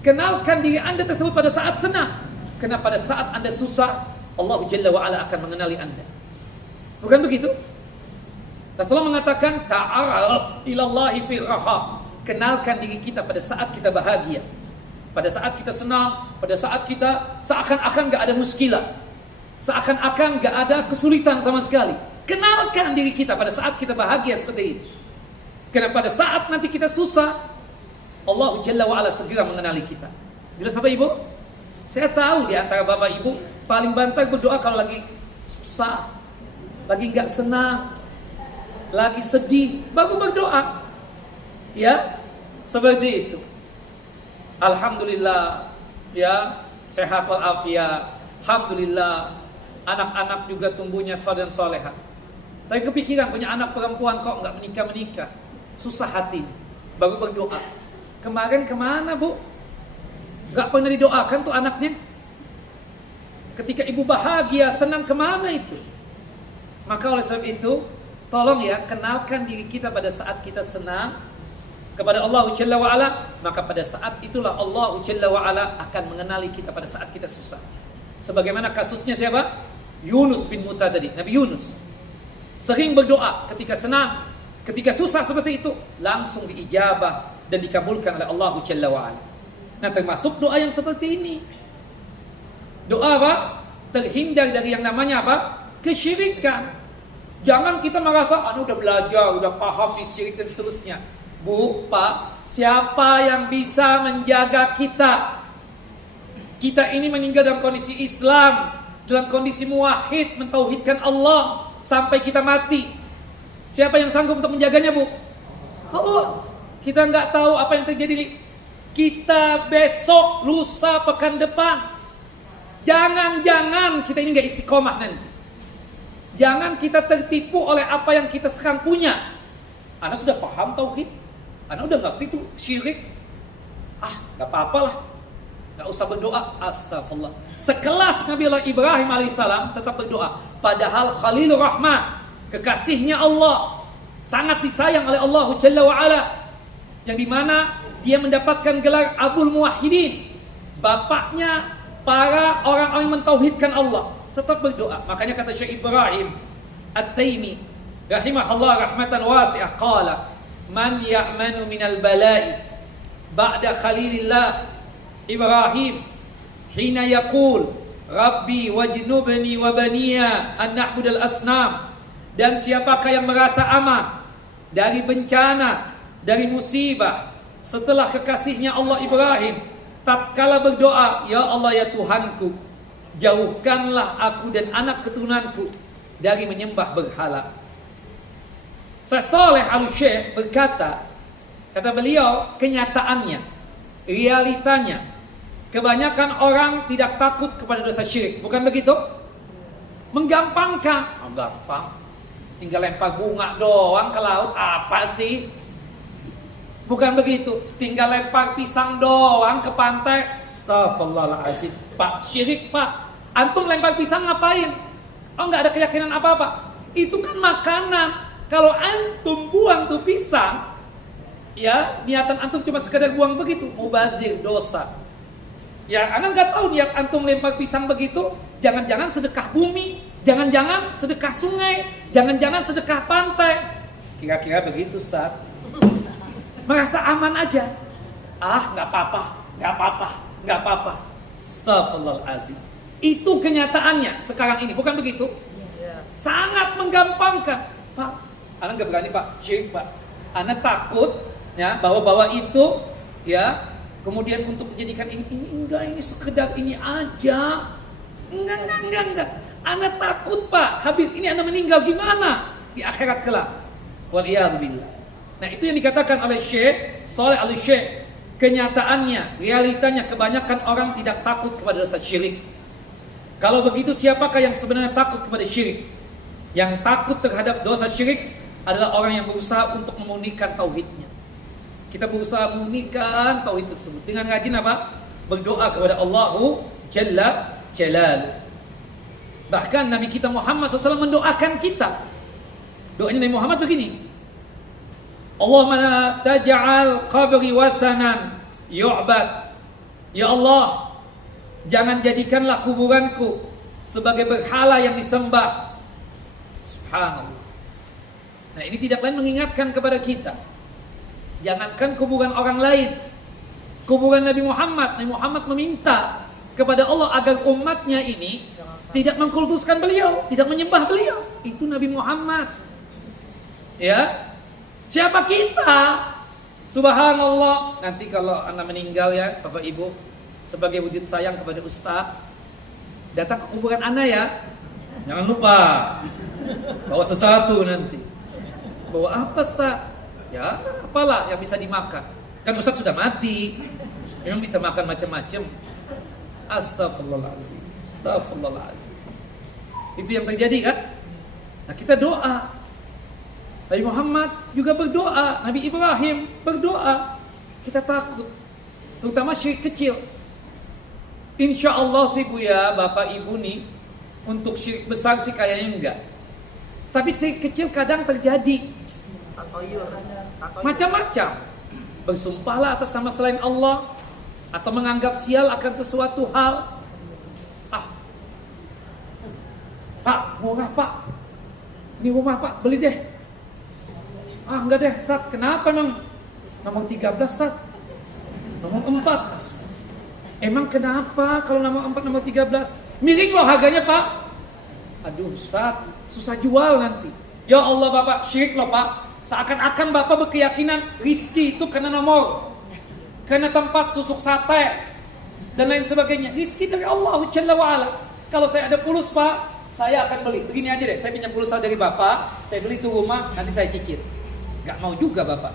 kenalkan diri Anda tersebut pada saat senang. Karena pada saat Anda susah, Allah Jalla wa'ala akan mengenali Anda. Bukan begitu? Rasulullah mengatakan ta'arab ilallahi firraha. Kenalkan diri kita pada saat kita bahagia, pada saat kita senang, pada saat kita seakan-akan gak ada muskilah, seakan-akan gak ada kesulitan sama sekali. Kenalkan diri kita pada saat kita bahagia seperti ini. Karena pada saat nanti kita susah, Allah Jalla wa'ala segera mengenali kita. Jelas Bapak Ibu? Saya tahu di antara Bapak Ibu paling banter berdoa kalau lagi susah, lagi gak senang, lagi sedih, baru berdoa. Ya, seperti itu. Alhamdulillah, ya, sehat walafiat. Alhamdulillah, anak-anak juga tumbuhnya saleh dan soleha. Tapi kepikiran punya anak perempuan kok nggak menikah, susah hati. Baru berdoa. Kemarin kemana Bu? Nggak pernah didoakan tuh anaknya. Ketika ibu bahagia, senang, kemana itu? Maka oleh sebab itu, tolong ya, kenalkan diri kita pada saat kita senang kepada Allah Jalla wa'ala, maka pada saat itulah Allah Jalla wa'ala akan mengenali kita pada saat kita susah. Sebagaimana kasusnya siapa? Yunus bin Muta tadi, Nabi Yunus sering berdoa ketika senang, ketika susah seperti itu, langsung diijabah dan dikabulkan oleh Allah Jalla wa'ala. Nah, termasuk doa yang seperti ini. Doa apa? Terhindar dari yang namanya apa? Kesyirikan. Jangan kita merasa, udah belajar, udah paham di syirik dan seterusnya. Bu, Pak, siapa yang bisa menjaga kita? Kita ini meninggal dalam kondisi Islam, dalam kondisi muwahhid, mentauhidkan Allah sampai kita mati. Siapa yang sanggup untuk menjaganya, Bu? Allah. Kita nggak tahu apa yang terjadi kita besok, lusa, pekan depan. Jangan-jangan kita ini nggak istiqomah nanti. Jangan kita tertipu oleh apa yang kita sekarang punya. Anda sudah paham tauhid? Anda udah ngerti itu syirik? Gak apa-apa lah, gak usah berdoa. Astagfirullah. Sekelas Nabi Allah Ibrahim alaihissalam tetap berdoa. Padahal Khalilur Rahman, kekasihnya Allah, sangat disayang oleh Allah Jalla wa'ala, yang dimana dia mendapatkan gelar Abul Muwahhidin, bapaknya para orang-orang yang mentauhidkan Allah, tetap berdoa. Makanya kata Syekh Ibrahim At-Taimi rahimahullah rahmatan wasi'ah, qala man ya'manu minal bala'i ba'da khalilillah Ibrahim hina yaqul Rabbi wajnubni wa baniya an na'budal asnam. Dan siapakah yang merasa aman dari bencana, dari musibah setelah kekasihnya Allah Ibrahim tatkala berdoa, ya Allah ya Tuhanku, jauhkanlah aku dan anak keturunanku dari menyembah berhala. Syekh Saleh Al-Syekh berkata, kata beliau, kenyataannya, realitanya, kebanyakan orang tidak takut kepada dosa syirik. Bukan begitu? Menggampangkan. Gampang. Tinggal lempar bunga doang ke laut, apa sih? Bukan begitu. Tinggal lempar pisang doang ke pantai. Astagfirullahaladzim. Pak, syirik pak. Antum lempar pisang ngapain? Oh, nggak ada keyakinan apa-apa. Itu kan makanan. Kalau antum buang tuh pisang, ya niatan antum cuma sekedar buang begitu, mubazir, dosa. Ya, anda nggak tahu niat antum lempar pisang begitu, jangan-jangan sedekah bumi, jangan-jangan sedekah sungai, jangan-jangan sedekah pantai. Kira-kira begitu, Ustaz. Merasa aman aja. Ah, nggak apa-apa, nggak apa-apa, nggak apa-apa. Astagfirullahaladzim. Itu kenyataannya sekarang ini, bukan begitu? Sangat menggampangkan. Pak, anda nggak berani pak, syirik pak. Anda takut ya bawa-bawa itu ya. Kemudian untuk dijadikan ini enggak, ini sekedar ini aja. Enggak. Anda takut pak, habis ini Anda meninggal gimana di akhirat kelak? Waliyadzubillah. Nah itu yang dikatakan oleh Syekh Saleh Al-Syekh. Kenyataannya, realitanya kebanyakan orang tidak takut kepada dosa syirik. Kalau begitu siapakah yang sebenarnya takut kepada syirik? Yang takut terhadap dosa syirik adalah orang yang berusaha untuk memurnikan tauhidnya. Kita berusaha memurnikan tauhid tersebut dengan rajin apa? Berdoa kepada Allahu Jalla Jalaluh. Bahkan Nabi kita Muhammad SAW mendoakan kita. Doanya Nabi Muhammad begini. Allahumma la taj'al qabri wasanan yu'bad. Ya Allah, jangan jadikanlah kuburanku sebagai berhala yang disembah. Subhanallah. Nah ini tidak lain mengingatkan kepada kita. Jangankan kuburan orang lain, kuburan Nabi Muhammad. Nabi Muhammad meminta kepada Allah agar umatnya ini tidak mengkultuskan beliau, tidak menyembah beliau. Itu Nabi Muhammad. Ya, siapa kita? Subhanallah. Nanti kalau anda meninggal ya, Bapak Ibu, sebagai wujud sayang kepada Ustaz, datang ke kuburan anda ya. Jangan lupa bawa sesuatu nanti. Bawa apa Ustaz? Ya, apalah yang bisa dimakan. Kan Ustaz sudah mati. Memang bisa makan macam-macam. Astagfirullahaladzim. Astagfirullahaladzim. Itu yang terjadi kan? Nah kita doa. Nabi Muhammad juga berdoa, Nabi Ibrahim berdoa. Kita takut, terutama syirik kecil. Insya Allah sih Bu ya, Bapak Ibu nih, untuk syirik besar sih kayaknya enggak. Tapi syirik kecil kadang terjadi. Macam-macam. Bersumpahlah atas nama selain Allah, atau menganggap sial akan sesuatu hal. Pak, murah Pak. Ini rumah Pak, beli deh. Enggak deh, Ustaz. Kenapa Nong? Nomor 13, Ustaz. Nomor 4. Emang kenapa kalau nomor 4, nomor 13? Miring loh harganya, Pak. Aduh, Ustaz. Susah jual nanti. Ya Allah, Bapak. Syirik loh, Pak. Seakan-akan Bapak berkeyakinan rizki itu karena nomor. Karena tempat susuk sate. Dan lain sebagainya. Rizki dari Allah Jalla wa'ala. Kalau saya ada pulus, Pak, saya akan beli. Begini aja deh, saya pinjam pulsa dari Bapak. Saya beli tuh rumah, nanti saya cicil. Gak mau juga Bapak.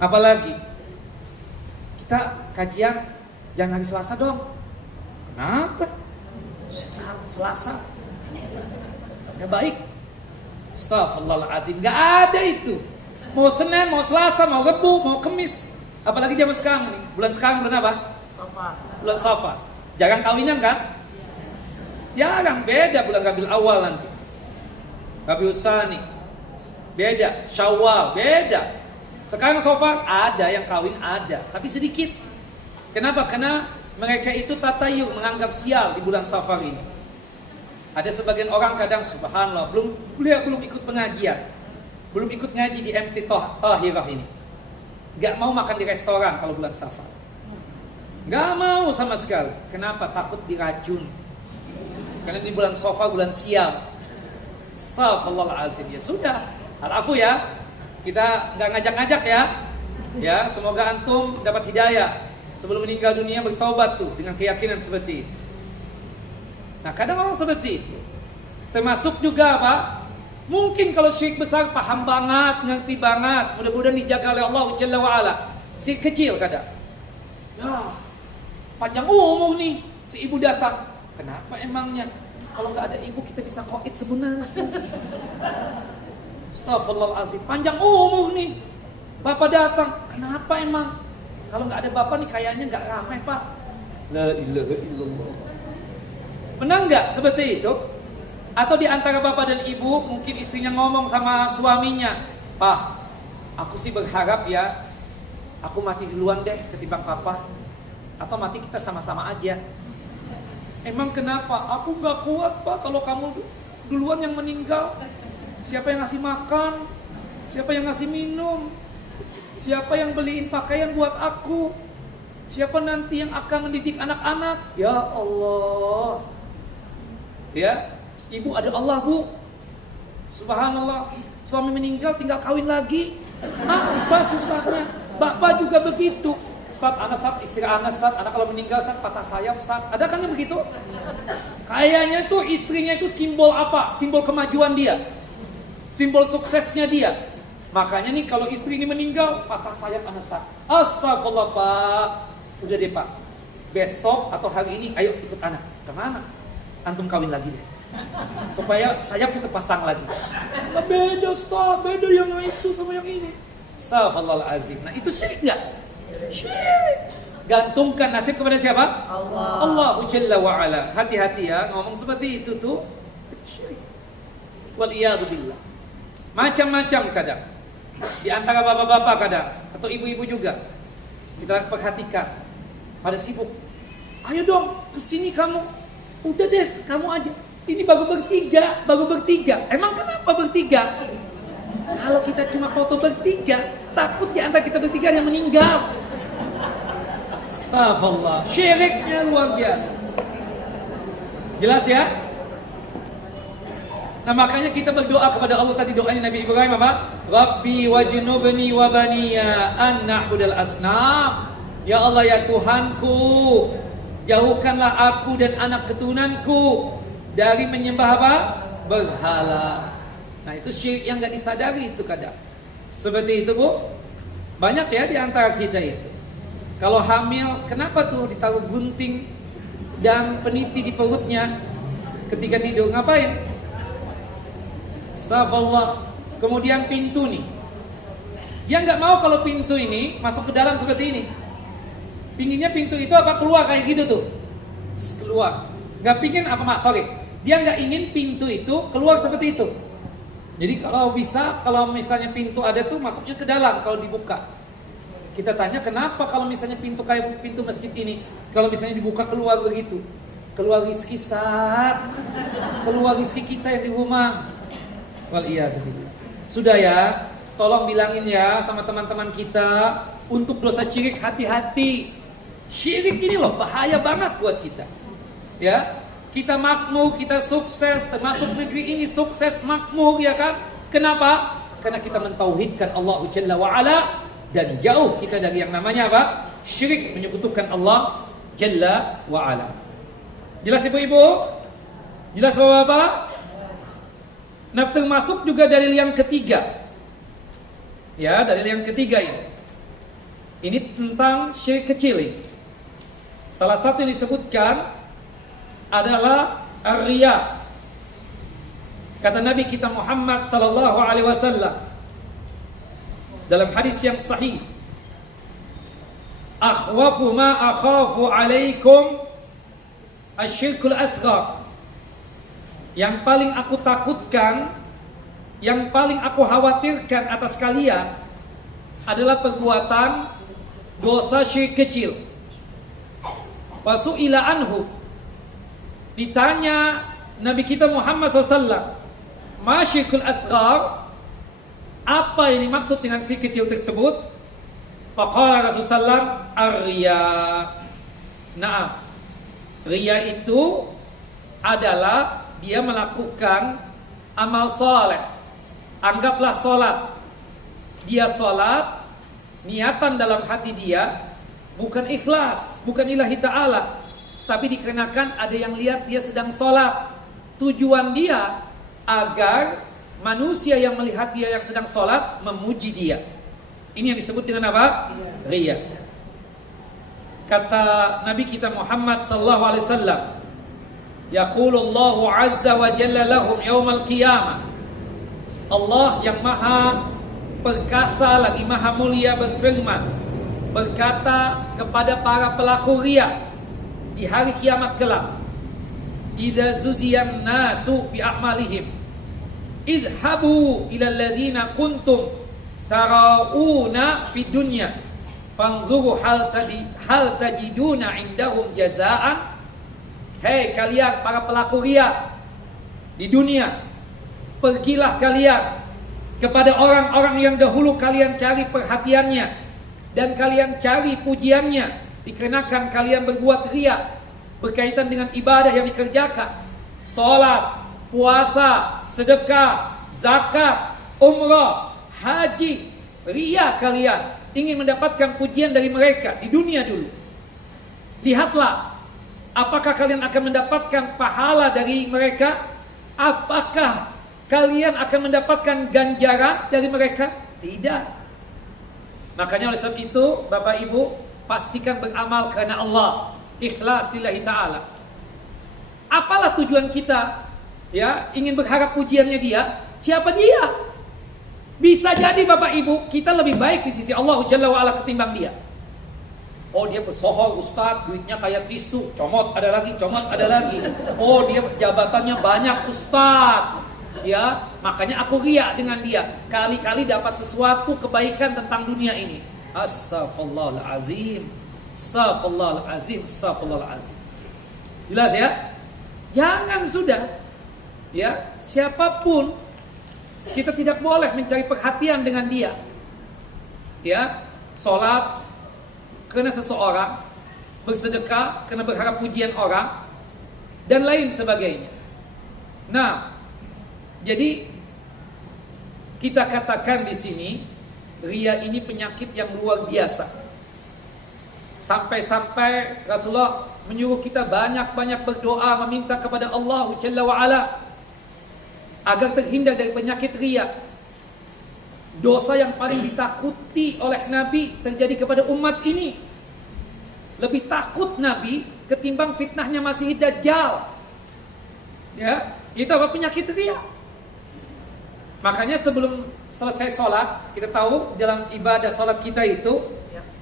Apalagi kita kajian jangan hari Selasa dong. Kenapa? Selasa gak baik. Astagfirullahaladzim. Gak ada itu. Mau Senin, mau Selasa, mau Rebu, mau Kemis. Apalagi zaman sekarang nih. Bulan sekarang bulan apa? Safar. Bulan Safar. Jarang kawinan kan? Jarang. Beda bulan Rabiul Awal nanti. Rabiul Tsani. Beda, Syawal, beda. Sekarang Safar ada yang kawin ada, tapi sedikit. Kenapa? Karena mereka itu tatayur, menganggap sial di bulan Safar ini. Ada sebagian orang kadang subhanallah belum ikut pengajian, belum ikut ngaji di MT Tahirah ini. Gak mau makan di restoran kalau bulan Safar. Gak mau sama sekali. Kenapa? Takut diracun. Karena di bulan Safar bulan sial. Astaghfirullahaladzim. Ya sudah, al-afu ya. Kita gak ngajak-ngajak ya. Ya, semoga antum dapat hidayah sebelum meninggal dunia, bertaubat tuh dengan keyakinan seperti itu. Nah, kadang orang seperti itu. Termasuk juga apa? Mungkin kalau syirik besar paham banget, ngerti banget, mudah-mudahan dijaga oleh Allah Jalla wa Ala. Syirik kecil kadang. Ya, panjang umur nih si ibu datang. Kenapa emangnya? Kalau nggak ada ibu kita bisa qaid sebenarnya. Astagfirullahaladzim. Panjang umur nih. Bapak datang. Kenapa emang? Kalau nggak ada bapak nih kayaknya nggak ramai pak. La ilaha illallah. Benar nggak seperti itu? Atau di antara bapak dan ibu mungkin istrinya ngomong sama suaminya, Pak, aku sih berharap ya aku mati duluan deh ketimbang papa. Atau mati kita sama-sama aja. Emang kenapa? Aku gak kuat pak kalau kamu duluan yang meninggal. Siapa yang ngasih makan? Siapa yang ngasih minum? Siapa yang beliin pakaian buat aku? Siapa nanti yang akan mendidik anak-anak? Ya Allah. Ya, ibu ada Allah bu. Subhanallah. Suami meninggal tinggal kawin lagi. Apa susahnya? Bapak juga begitu. Ustaz, istri anak kalau meninggal Ustaz patah sayap Ustaz. Ada kan yang begitu? Kayaknya tuh istrinya itu simbol apa? Simbol kemajuan dia. Simbol suksesnya dia. Makanya nih kalau istri ini meninggal patah sayap anak Ustaz. Astagfirullah Pak. Udah deh Pak. Besok atau hari ini ayo ikut anak. Kemana? Antum kawin lagi deh. Supaya sayapnya terpasang lagi. Nah, beda Ustaz, beda yang itu sama yang ini. Astagfirullahaladzim. Nah itu syirik enggak? Syirik. Gantungkan nasib kepada siapa? Allah Jalla wa Ala. Hati-hati ya ngomong seperti itu tuh. Itu syirik. Waliyadu billah. Macam-macam kadang. Di antara bapak-bapak kadang atau ibu-ibu juga. Kita perhatikan. Pada sibuk. Ayo dong kesini kamu. Udah deh kamu aja. Ini baru bertiga. Emang kenapa bertiga? Kalau kita cuma foto bertiga, takut di antara kita bertiga yang meninggal. Astagfirullah. Syiriknya luar biasa. Jelas ya? Nah makanya kita berdoa kepada Allah tadi doanya Nabi Ibrahim apa? Rabbi wajnubni wa baniya an na'budal asnam. Ya Allah ya Tuhanku, jauhkanlah aku dan anak keturunanku dari menyembah apa? Berhala. Nah itu syirik yang gak disadari itu kadang. Seperti itu bu. Banyak ya di antara kita itu. Kalau hamil, kenapa tuh ditaruh gunting dan peniti di perutnya ketika tidur? Ngapain? Astagfirullah. Kemudian pintu nih. Dia gak mau kalau pintu ini masuk ke dalam seperti ini. Pinginnya pintu itu apa keluar kayak gitu tuh. Keluar. Gak pingin apa mak? Sorry. Dia gak ingin pintu itu keluar seperti itu. Jadi kalau bisa, kalau misalnya pintu ada tuh masuknya ke dalam kalau dibuka. Kita tanya kenapa kalau misalnya pintu kayak pintu masjid ini, kalau misalnya dibuka keluar begitu. Keluar rizki saat. Keluar rizki kita yang di rumah. Waliyadzubillah. Sudah ya, tolong bilangin ya sama teman-teman kita untuk dosa syirik hati-hati. Syirik ini loh bahaya banget buat kita. Ya. Kita makmur, kita sukses, termasuk negeri ini sukses makmur ya kan? Kenapa? Karena kita mentauhidkan Allah Jalla wa Ala dan jauh kita dari yang namanya apa? Syirik, menyekutukan Allah Jalla wa Ala. Jelas ibu-ibu? Jelas bapak-bapak? Nah termasuk juga dalil yang ketiga. Ya, dalil yang ketiga ini. Ini tentang syirik kecil ini. Salah satu yang disebutkan adalah ar-riya. Kata Nabi kita Muhammad sallallahu alaihi wasallam dalam hadis yang sahih, akhwafu ma akhafu alaikum asyirkul asghar. Yang paling aku takutkan, yang paling aku khawatirkan atas kalian adalah perbuatan dosa syirik kecil. wa su'ila anhu. Ditanya Nabi kita Muhammad SAW, ma syirkul asghar, apa yang dimaksud dengan syirik kecil tersebut? Faqala Rasulullah ar-riya. Nah, riya itu adalah dia melakukan amal soleh. Anggaplah solat. Dia solat, niatan dalam hati dia bukan ikhlas, bukan lillahi ta'ala, tapi dikarenakan ada yang lihat dia sedang solat. Tujuan dia agar manusia yang melihat dia yang sedang solat memuji dia. Ini yang disebut dengan apa? Riya. Kata Nabi kita Muhammad sallallahu alaihi wasallam, yaqulullahu azza wa jalla lahum yaumal qiyamah. Allah yang maha perkasa lagi maha mulia berfirman, berkata kepada para pelaku riya di hari kiamat kelak, idza zuziyan nasu bi a'malihim idhabu ila alladhina kuntum tarauna fid dunya fanzuru hal tajiduna indahum jazaan. Hei kalian para pelaku riya di dunia, pergilah kalian kepada orang-orang yang dahulu kalian cari perhatiannya dan kalian cari pujiannya, dikarenakan kalian berbuat riya berkaitan dengan ibadah yang dikerjakan, salat, puasa, sedekah, zakat, umrah, haji. Riya kalian ingin mendapatkan pujian dari mereka di dunia dulu. Lihatlah, apakah kalian akan mendapatkan pahala dari mereka? Apakah kalian akan mendapatkan ganjaran dari mereka? Tidak. Makanya oleh sebab itu, Bapak Ibu, pastikan beramal karena Allah, ikhlas lillahi ta'ala. Apalah tujuan kita? Ya, ingin berharap pujiannya dia. Siapa dia? Bisa jadi Bapak Ibu, kita lebih baik di sisi Allah Jalla wa'ala ketimbang dia. Oh, dia bersohor Ustaz, duitnya kayak tisu, comot ada lagi, comot ada lagi. Oh, dia jabatannya banyak Ustaz. Ya, makanya aku riya dengan dia. Kali-kali dapat sesuatu kebaikan tentang dunia ini. Astaghfirullahalazim. Astaghfirullahalazim. Astaghfirullahalazim. Jelas ya? Jangan sudah. Ya, siapapun kita tidak boleh mencari perhatian dengan dia. Ya, salat karena seseorang, bersedekah karena berharap pujian orang, dan lain sebagainya. Nah, jadi kita katakan di sini riya ini penyakit yang luar biasa. Sampai-sampai Rasulullah menyuruh kita banyak-banyak berdoa meminta kepada Allah Jalla wa Ala agar terhindar dari penyakit riya. Dosa yang paling ditakuti oleh Nabi terjadi kepada umat ini. Lebih takut Nabi ketimbang fitnahnya Masih Dajjal. Ya, itu apa? Penyakit riya. Makanya sebelum selesai sholat, kita tahu dalam ibadah sholat kita itu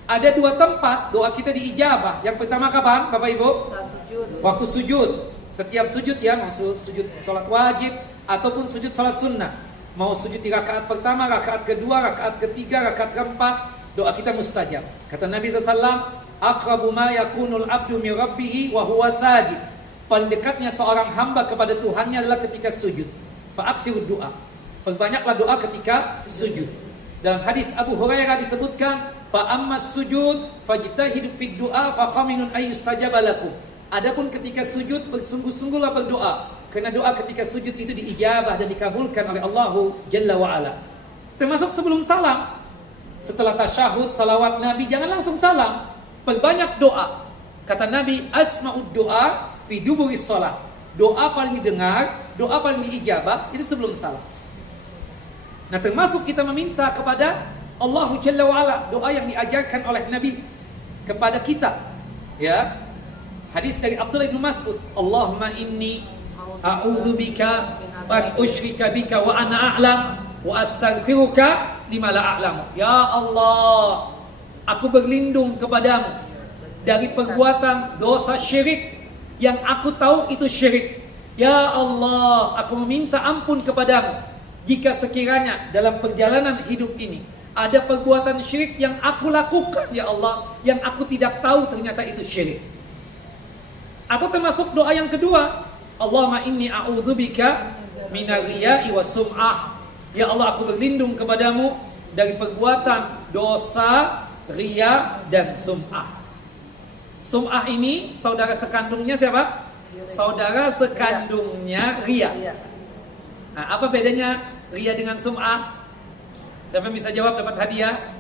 ada dua tempat doa kita diijabah. Yang pertama kapan, Bapak Ibu? Waktu sujud. Setiap sujud ya, maksud sujud sholat wajib ataupun sujud sholat sunnah. Mau sujud di rakaat pertama, rakaat kedua, rakaat ketiga, rakaat keempat, doa kita mustajab. Kata Nabi SAW, aqrabu ma yakunul abdu min rabbihi wa huwa sajid. Paling dekatnya seorang hamba kepada Tuhannya adalah ketika sujud. Fa aksirud doa. Perbanyaklah doa ketika sujud. Dalam hadis Abu Hurairah disebutkan, fa ammas sujud fajtahidu fid du'a fa qaminun ayyustajaba lakum. Adapun ketika sujud bersungguh-sungguhlah berdoa, karena doa ketika sujud itu diijabah dan dikabulkan oleh Allah Jalla wa Ala. Termasuk sebelum salam. Setelah tasyahud, salawat Nabi, jangan langsung salam. Perbanyak doa. Kata Nabi, asma'ud doa fi duburis shalah. Doa paling didengar, doa paling diijabah itu sebelum salam. Nah, termasuk kita meminta kepada Allah Jalla wa Ala, doa yang diajarkan oleh Nabi kepada kita. Ya. Hadis dari Abdullah bin Mas'ud, Allahumma inni a'udzubika an usyrika bika wa ana a'lam wa astaghfiruka lima la a'lamu. Ya Allah, aku berlindung kepadamu dari perbuatan dosa syirik yang aku tahu itu syirik. Ya Allah, aku meminta ampun kepadamu jika sekiranya dalam perjalanan hidup ini ada perbuatan syirik yang aku lakukan, ya Allah, yang aku tidak tahu ternyata itu syirik. Atau termasuk doa yang kedua, Allahumma inni a'udzubika minar riya'i was sum'ah. Ya Allah, aku berlindung kepadamu dari perbuatan dosa, riya dan sum'ah. Sum'ah ini saudara sekandungnya siapa? Saudara sekandungnya riya. Nah, apa bedanya riya dengan sum'ah? Siapa yang bisa jawab dapat hadiah?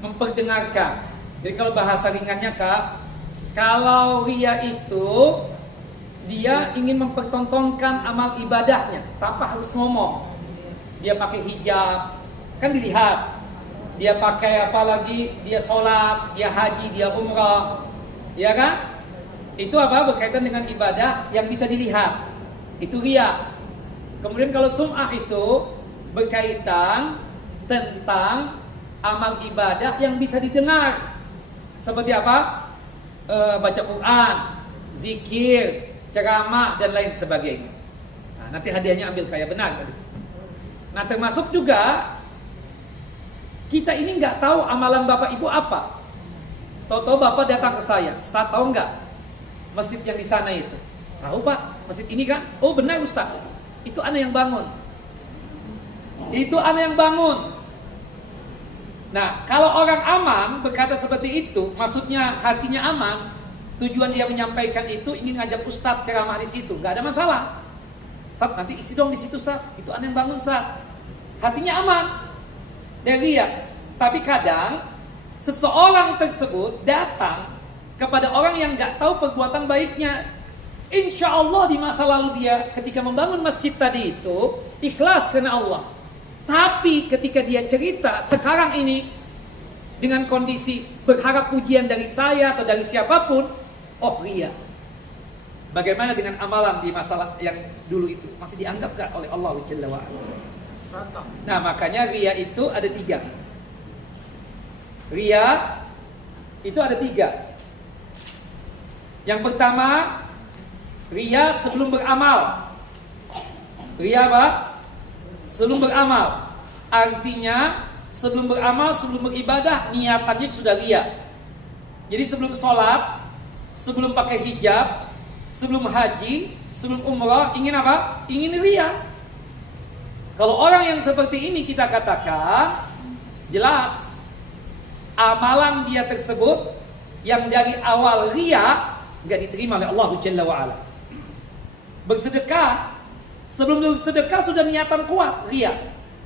Memperdengarkan. Jadi kalau bahasa ringannya Kak, kalau riya itu dia ingin mempertontonkan amal ibadahnya tanpa harus ngomong. Dia pakai hijab, kan dilihat. Dia pakai apa lagi? Dia sholat, dia haji, dia umrah, ya kan? Itu apa? Berkaitan dengan ibadah yang bisa dilihat. Itu riya. Kemudian kalau sum'ah itu berkaitan tentang amal ibadah yang bisa didengar. Seperti apa? Baca Quran, zikir, ceramah dan lain sebagainya. Nah, nanti hadiahnya ambil kayak benar tadi. Nah, termasuk juga kita ini nggak tahu amalan Bapak Ibu apa. Tahu-tahu Bapak datang ke saya, Ustaz tahu nggak masjid yang di sana itu? Tahu Pak, masjid ini kan? Oh benar Ustaz, itu ana yang bangun. Itu ana yang bangun. Nah, kalau orang aman berkata seperti itu, maksudnya hatinya aman, tujuan dia menyampaikan itu ingin ngajak Ustaz ceramah di situ, nggak ada masalah. Ustaz, nanti isi dong di situ Ustaz, itu ana yang bangun Ustaz. Hatinya aman dari riya. Tapi kadang seseorang tersebut datang kepada orang yang nggak tahu perbuatan baiknya. Insya Allah di masa lalu dia ketika membangun masjid tadi itu ikhlas karena Allah. Tapi ketika dia cerita sekarang ini dengan kondisi berharap pujian dari saya atau dari siapapun, oh riya. Bagaimana dengan amalan di masalah yang dulu itu? Masih dianggap gak oleh Allah Jalla wa'ala? Nah makanya riya itu ada 3. Riya itu ada 3. Yang pertama, riya sebelum beramal. Riya apa? Sebelum beramal. Artinya sebelum beramal, sebelum beribadah, niatannya sudah riya. Jadi sebelum sholat, sebelum pakai hijab, sebelum haji, sebelum umrah, ingin apa? Ingin riya. Kalau orang yang seperti ini kita katakan jelas amalan dia tersebut yang dari awal riya nggak diterima oleh Allah Jalla wa'ala. Bersedekah, sebelum bersedekah sudah niatan kuat, riya.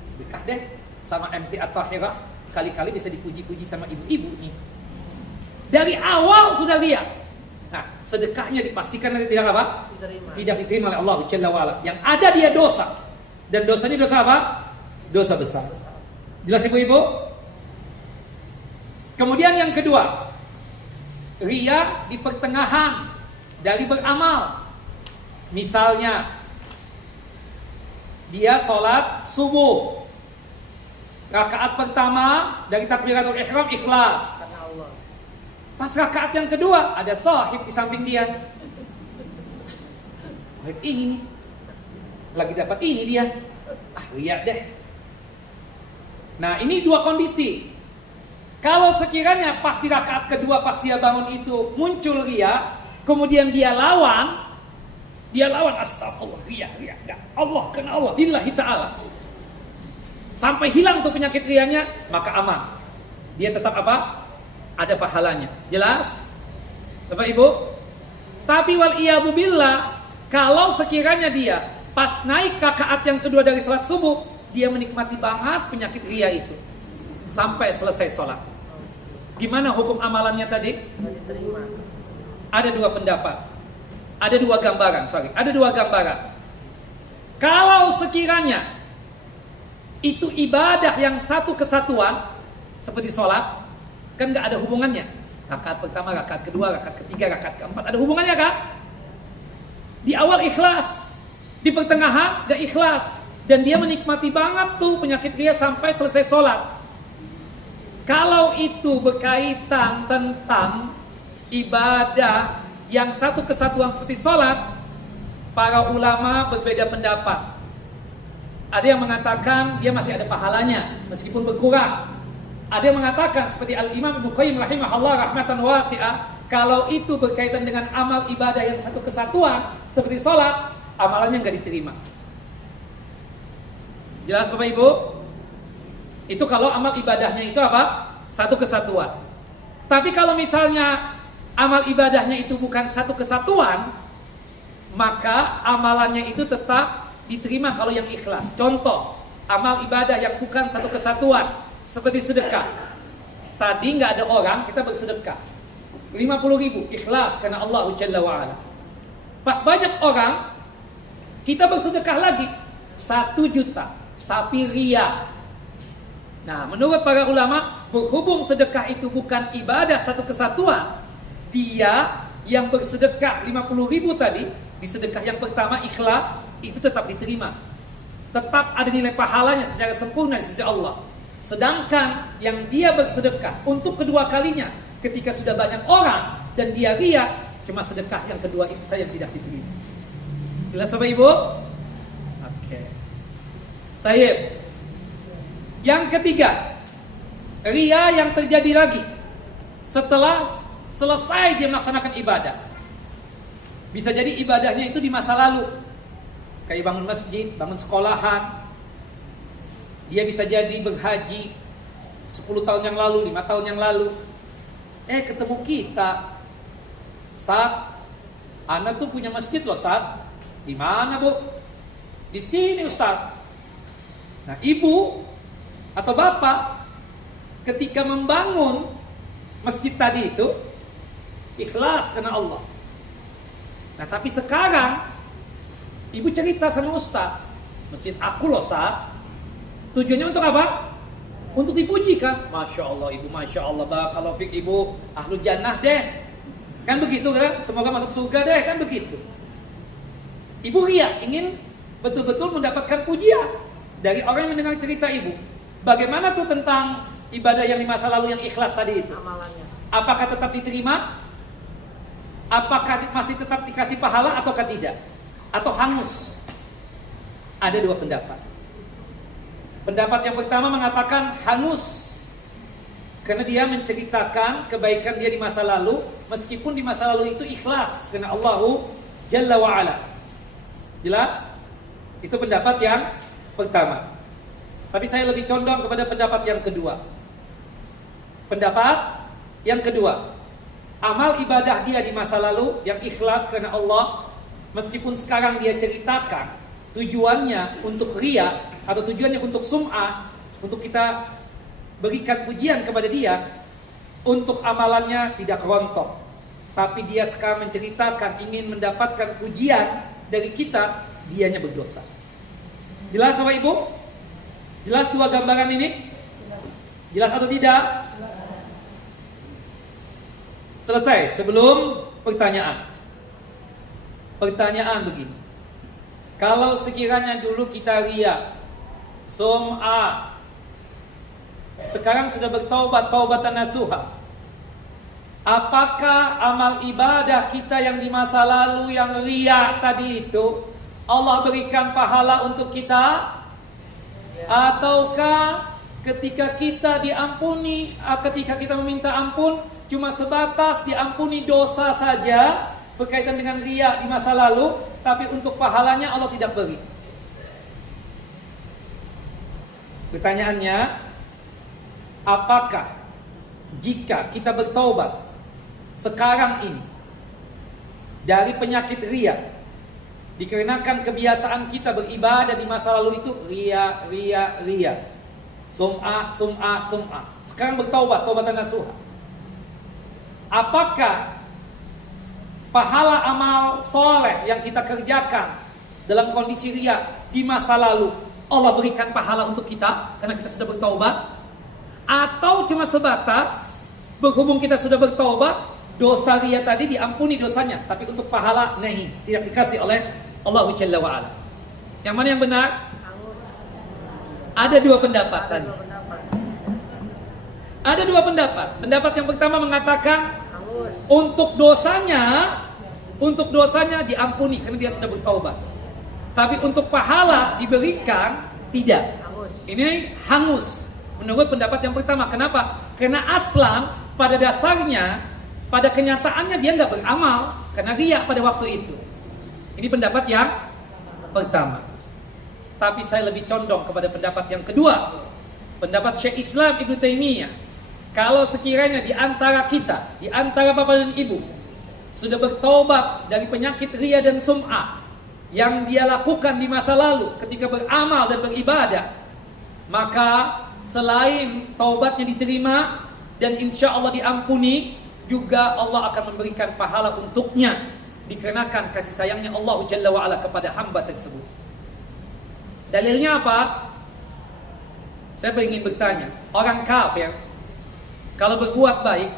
Sedekah deh sama MT At-Tahirah, kali-kali bisa dipuji-puji sama ibu-ibu nih. Dari awal sudah riya. Nah, sedekahnya dipastikan nanti tidak apa? Tidak diterima oleh Allah Jalla wa'ala. Yang ada dia dosa. Dan dosanya dosa apa? Dosa besar. Jelas ibu-ibu? Kemudian yang kedua, riya di pertengahan dari beramal. Misalnya dia sholat subuh, rakaat pertama dari takbiratul ihram ikhlas. Pas rakaat yang kedua ada sahib di samping dia. Sahib ini nih, lagi dapat ini dia. Lihat deh. Nah ini 2 kondisi. Kalau sekiranya pas di rakaat kedua pas dia bangun itu muncul riya, kemudian dia lawan astagfirullah, riya, enggak. Allah kena Allah, lillahi ta'ala. Sampai hilang tuh penyakit riyanya, maka aman. Dia tetap apa? Ada pahalanya. Jelas? Bapak Ibu? Tapi wal iyadu billah, kalau sekiranya dia pas naik rakaat yang kedua dari salat subuh, dia menikmati banget penyakit riya itu sampai selesai sholat. Gimana hukum amalannya tadi? Ada 2 pendapat. Ada 2 gambaran, Ada 2 gambaran. Kalau sekiranya itu ibadah yang satu kesatuan seperti sholat, kan nggak ada hubungannya. Rakaat pertama, rakaat kedua, rakaat ketiga, rakaat keempat, ada hubungannya kan? Di awal ikhlas, di pertengahan gak ikhlas, dan dia menikmati banget tuh penyakit riya sampai selesai sholat. Kalau itu berkaitan tentang ibadah yang satu kesatuan seperti sholat, para ulama berbeda pendapat. Ada yang mengatakan dia masih ada pahalanya meskipun berkurang. Ada yang mengatakan seperti Al-Imam Ibnu Qayyim rahimahullah rahmatan wasi'ah, kalau itu berkaitan dengan amal ibadah yang satu kesatuan seperti sholat, amalannya nggak diterima. Jelas Bapak Ibu? Itu kalau amal ibadahnya itu apa? Satu kesatuan. Tapi kalau misalnya amal ibadahnya itu bukan satu kesatuan, maka amalannya itu tetap diterima kalau yang ikhlas. Contoh, amal ibadah yang bukan satu kesatuan seperti sedekah. Tadi nggak ada orang, kita bersedekah 50.000 ikhlas karena Allah Jalla wa'ala. Pas banyak orang, kita bersedekah lagi 1 juta, tapi ria. Nah, menurut para ulama, berhubung sedekah itu bukan ibadah satu kesatuan, dia yang bersedekah 50.000 tadi, di sedekah yang pertama ikhlas, itu tetap diterima. Tetap ada nilai pahalanya secara sempurna di sisi Allah. Sedangkan yang dia bersedekah untuk kedua kalinya, ketika sudah banyak orang dan dia ria, cuma sedekah yang kedua itu saja yang tidak diterima. Jelas Bapak Ibu? Oke. Tayyib. Yang ketiga, ria yang terjadi lagi setelah selesai dia melaksanakan ibadah. Bisa jadi ibadahnya itu di masa lalu, kayak bangun masjid, bangun sekolahan. Dia bisa jadi berhaji 10 tahun yang lalu, 5 tahun yang lalu. Ketemu kita, Ustaz, Anda tuh punya masjid loh Ustaz. Di mana Bu? Di sini Ustaz. Nah, ibu atau bapak ketika membangun masjid tadi itu ikhlas karena Allah. Nah, tapi sekarang ibu cerita sama Ustaz, masjid aku loh Ustaz. Tujuannya untuk apa? Untuk dipuji kan? Masya Allah ibu, Masya Allah, barakallahu fik ibu, ahlu jannah deh. Kan begitu kan? Semoga masuk surga deh, kan begitu. Ibu ria, ingin betul-betul mendapatkan pujian dari orang yang mendengar cerita ibu. Bagaimana tuh tentang ibadah yang di masa lalu yang ikhlas tadi itu? Amalannya. Apakah tetap diterima? Apakah masih tetap dikasih pahala ataukah tidak? Atau hangus? Ada 2 pendapat. Pendapat yang pertama mengatakan hangus, karena dia menceritakan kebaikan dia di masa lalu, meskipun di masa lalu itu ikhlas karena Allahu Jalla wa'ala. Jelas? Itu pendapat yang pertama. Tapi saya lebih condong kepada pendapat yang kedua. Pendapat yang kedua, amal ibadah dia di masa lalu yang ikhlas karena Allah, meskipun sekarang dia ceritakan tujuannya untuk ria atau tujuannya untuk sum'ah, untuk kita berikan pujian kepada dia, untuk amalannya tidak rontok. Tapi dia sekarang menceritakan ingin mendapatkan pujian dari kita, dianya berdosa. Jelas Bapak Ibu? Jelas 2 gambaran ini? Jelas atau tidak? Selesai. Sebelum pertanyaan. Pertanyaan begini. Kalau sekiranya dulu kita ria, sum'ah, sekarang sudah bertaubat, taubatan nasuha, apakah amal ibadah kita yang di masa lalu yang ria tadi itu Allah berikan pahala untuk kita? Ataukah ketika kita diampuni, ketika kita meminta ampun, cuma sebatas diampuni dosa saja berkaitan dengan ria di masa lalu, tapi untuk pahalanya Allah tidak beri? Pertanyaannya, apakah jika kita bertaubat sekarang ini dari penyakit ria, dikarenakan kebiasaan kita beribadah di masa lalu itu ria, sum'ah, sekarang bertaubat, taubatan nasuha, apakah pahala amal soleh yang kita kerjakan dalam kondisi ria di masa lalu Allah berikan pahala untuk kita karena kita sudah bertaubat? Atau cuma sebatas berhubung kita sudah bertaubat, dosa ria tadi diampuni dosanya, tapi untuk pahala nahi, tidak dikasih oleh Allah Jalla wa'ala? Yang mana yang benar? Ada 2 pendapat tadi. Ada 2 pendapat. Pendapat yang pertama mengatakan untuk dosanya Untuk dosanya diampuni karena dia sudah bertaubat. Tapi untuk pahala diberikan tidak. Ini hangus. Menurut pendapat yang pertama. Kenapa? Karena aslan pada dasarnya, pada kenyataannya dia nggak beramal karena riya pada waktu itu. Ini pendapat yang pertama. Tapi saya lebih condong kepada pendapat yang kedua. Pendapat Syekh Islam Ibnu Taimiyah. Kalau sekiranya di antara kita, di antara bapak dan ibu sudah bertaubat dari penyakit riya dan sum'ah yang dia lakukan di masa lalu ketika beramal dan beribadah, maka selain taubatnya diterima dan insya Allah diampuni, juga Allah akan memberikan pahala untuknya dikarenakan kasih sayangnya Allah Jalla wa'ala kepada hamba tersebut. Dalilnya apa? Saya ingin bertanya, orang kafir kalau berbuat baik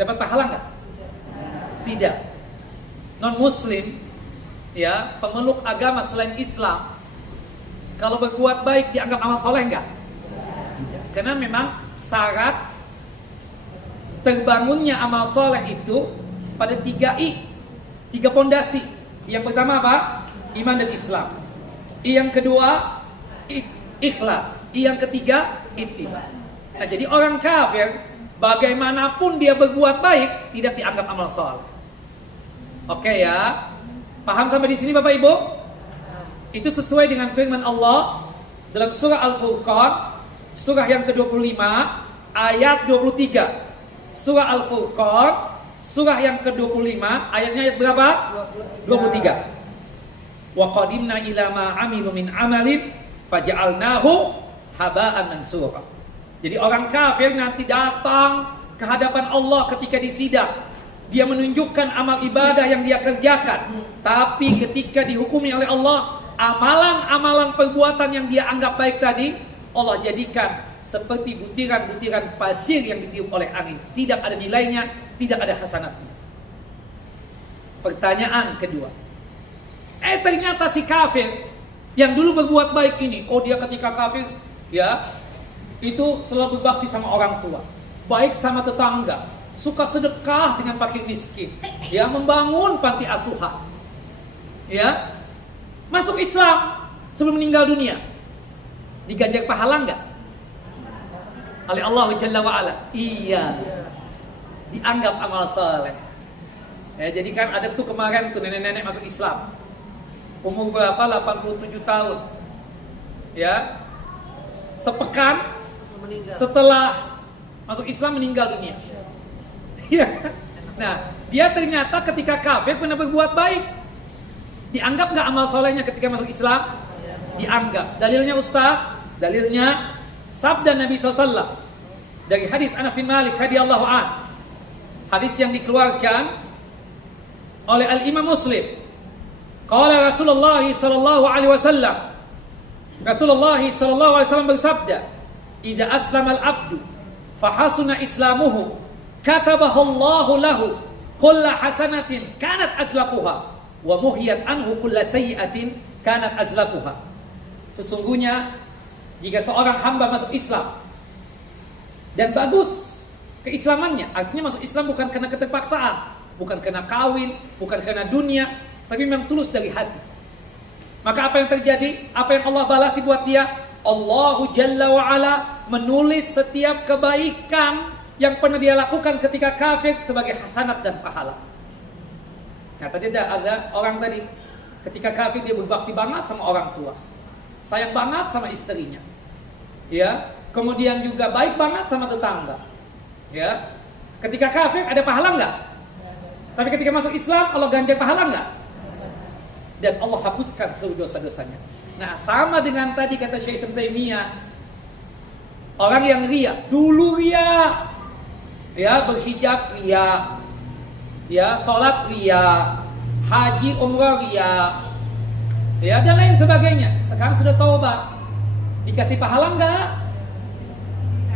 dapat pahala enggak? Tidak. Non muslim, ya, pemeluk agama selain Islam, kalau berbuat baik dianggap amal soleh enggak? Tidak. Karena memang syarat terbangunnya amal soleh itu pada 3 pondasi. Yang pertama apa? Iman dan Islam. Yang kedua ikhlas. Yang ketiga ittiba. Nah, jadi orang kafir bagaimanapun dia berbuat baik tidak dianggap amal soleh. Oke ya, paham sampai di sini Bapak Ibu? Itu sesuai dengan firman Allah dalam surah Al-Furqan, surah yang ke-25, ayat 23. Surah Al-Furqan, surah yang ke-25, ayatnya ayat berapa? 23. Wa qadimna ila ma amilu min amalin faja'alnahu haba'an mansura. Jadi orang kafir nanti datang ke hadapan Allah ketika disidang. Dia menunjukkan amal ibadah yang dia kerjakan, tapi ketika dihukumi oleh Allah, amalan-amalan perbuatan yang dia anggap baik tadi, Allah jadikan seperti butiran-butiran pasir yang ditiup oleh angin. Tidak ada nilainya, tidak ada hasanatnya. Pertanyaan kedua, ternyata si kafir yang dulu berbuat baik ini, dia ketika kafir, ya, itu selalu berbakti sama orang tua, baik sama tetangga, suka sedekah dengan fakir miskin, ya, membangun panti asuhan, ya, masuk Islam sebelum meninggal dunia, diganjar pahala enggak oleh Allah Jalla wa'ala? Iya, dianggap amal saleh. Ya, jadi kan ada tuh kemarin tuh nenek-nenek masuk Islam, umur berapa? 87 tahun, ya, sepekan setelah masuk Islam meninggal dunia. Ya. Nah, dia ternyata ketika kafir pernah berbuat baik. Dianggap nggak amal solehnya ketika masuk Islam? Dianggap. Dalilnya Ustaz? Dalilnya sabda Nabi SAW dari hadis Anas bin Malik radhiyallahu anhu. Hadis yang dikeluarkan oleh Al-Imam Muslim. Qala Rasulullah sallallahu alaihi wasallam. Rasulullah sallallahu alaihi wasallam bersabda, "Idza aslama al-'abdu fa hasuna islamuhu, katabahallahu lahu kulla hasanatin kanat azlaquha wa muhiyat anhu kulla sayyi'atin kanat azlaquha." Sesungguhnya jika seorang hamba masuk Islam dan bagus keislamannya, artinya masuk Islam bukan karena keterpaksaan, bukan karena kawin, bukan karena dunia, tapi memang tulus dari hati, maka apa yang terjadi? Apa yang Allah balasi buat dia? Allahu Jalla wa'ala menulis setiap kebaikan yang pernah dia lakukan ketika kafir sebagai hasanat dan pahala. Nah, tadi ada orang tadi ketika kafir dia berbakti banget sama orang tua, sayang banget sama istrinya, ya, kemudian juga baik banget sama tetangga, ya. Ketika kafir ada pahala enggak? Tapi ketika masuk Islam Allah ganjar pahala enggak? Dan Allah hapuskan seluruh dosa-dosanya. Nah, sama dengan tadi kata Syekh Ibnu Taimiyah, orang yang riya, dulu riya, ya, berhijab riya, ya, sholat riya, haji umrah riya, ya, dan lain sebagainya. Sekarang sudah taubat, dikasih pahala enggak?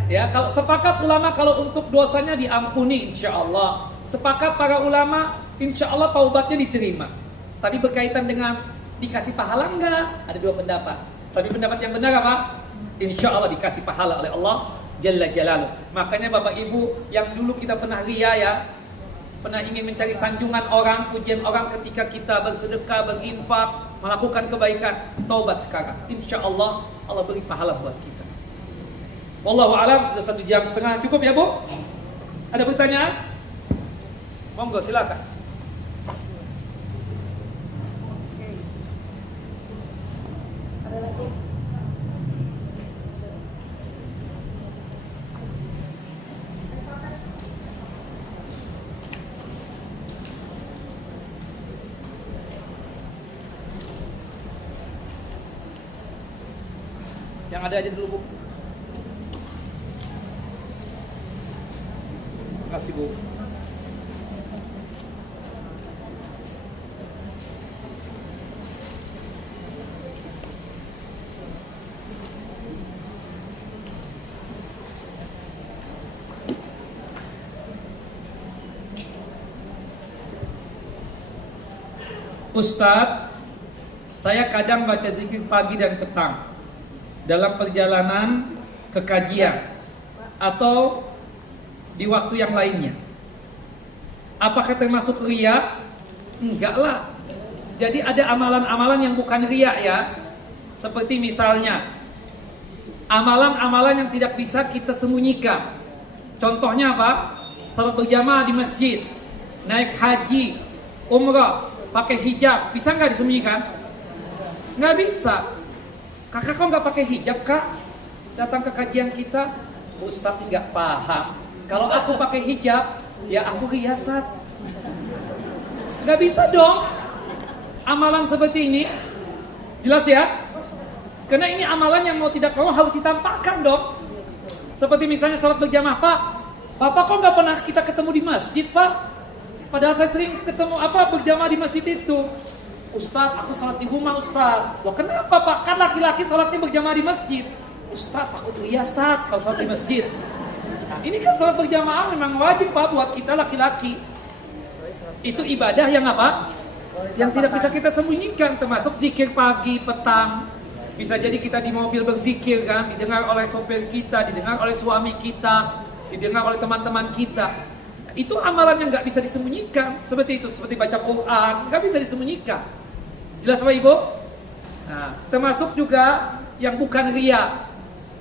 Ya, kalau sepakat ulama kalau untuk dosanya diampuni insyaallah. Sepakat para ulama insyaallah taubatnya diterima. Tadi berkaitan dengan dikasih pahala enggak? Ada dua pendapat. Tapi pendapat yang benar apa? Insyaallah dikasih pahala oleh Allah Jalla Jalaluh. Makanya Bapak Ibu yang dulu kita pernah riya, ya, pernah ingin mencari sanjungan orang, pujian orang ketika kita bersedekah, berinfak, melakukan kebaikan. Taubat sekarang, insya Allah Allah beri pahala buat kita. Wallahu alam. Sudah 1 jam setengah, cukup ya Bu? Ada pertanyaan? Monggo silakan. Ada lagi? Yang ada aja dulu Bu. Terima kasih Bu. Ustadz, saya kadang baca zikir pagi dan petang dalam perjalanan ke kajian atau di waktu yang lainnya. Apakah termasuk riya? Enggak lah. Jadi ada amalan-amalan yang bukan riya ya. Seperti misalnya amalan-amalan yang tidak bisa kita sembunyikan. Contohnya apa? Salat berjamaah di masjid, naik haji, umrah, pakai hijab, bisa nggak disembunyikan? Nggak bisa. Kakak kok nggak pakai hijab kak? Datang ke kajian kita, Ustadz nggak paham. Kalau aku pakai hijab, ya aku riya Ustadz. Nggak bisa dong. Amalan seperti ini, jelas ya? Karena ini amalan yang mau tidak mau harus ditampakkan dong. Seperti misalnya salat berjamaah, Pak. Bapak kok nggak pernah kita ketemu di masjid Pak? Padahal saya sering ketemu berjamaah di masjid itu. Ustadz, aku salat di rumah Ustadz. Loh kenapa Pak? Kan laki-laki salatnya berjamaah di masjid. Ustadz, aku tuh iya Ustadz kalau salat di masjid. Nah ini kan salat berjamaah memang wajib Pak buat kita laki-laki. Itu ibadah yang apa? Yang tidak bisa kita sembunyikan. Termasuk zikir pagi, petang. Bisa jadi kita di mobil berzikir kan, didengar oleh sopir kita, didengar oleh suami kita, didengar oleh teman-teman kita. Itu amalan yang nggak bisa disembunyikan. Seperti itu, seperti baca Quran, nggak bisa disembunyikan. Jelas Bapak Ibu? Nah, termasuk juga yang bukan riya.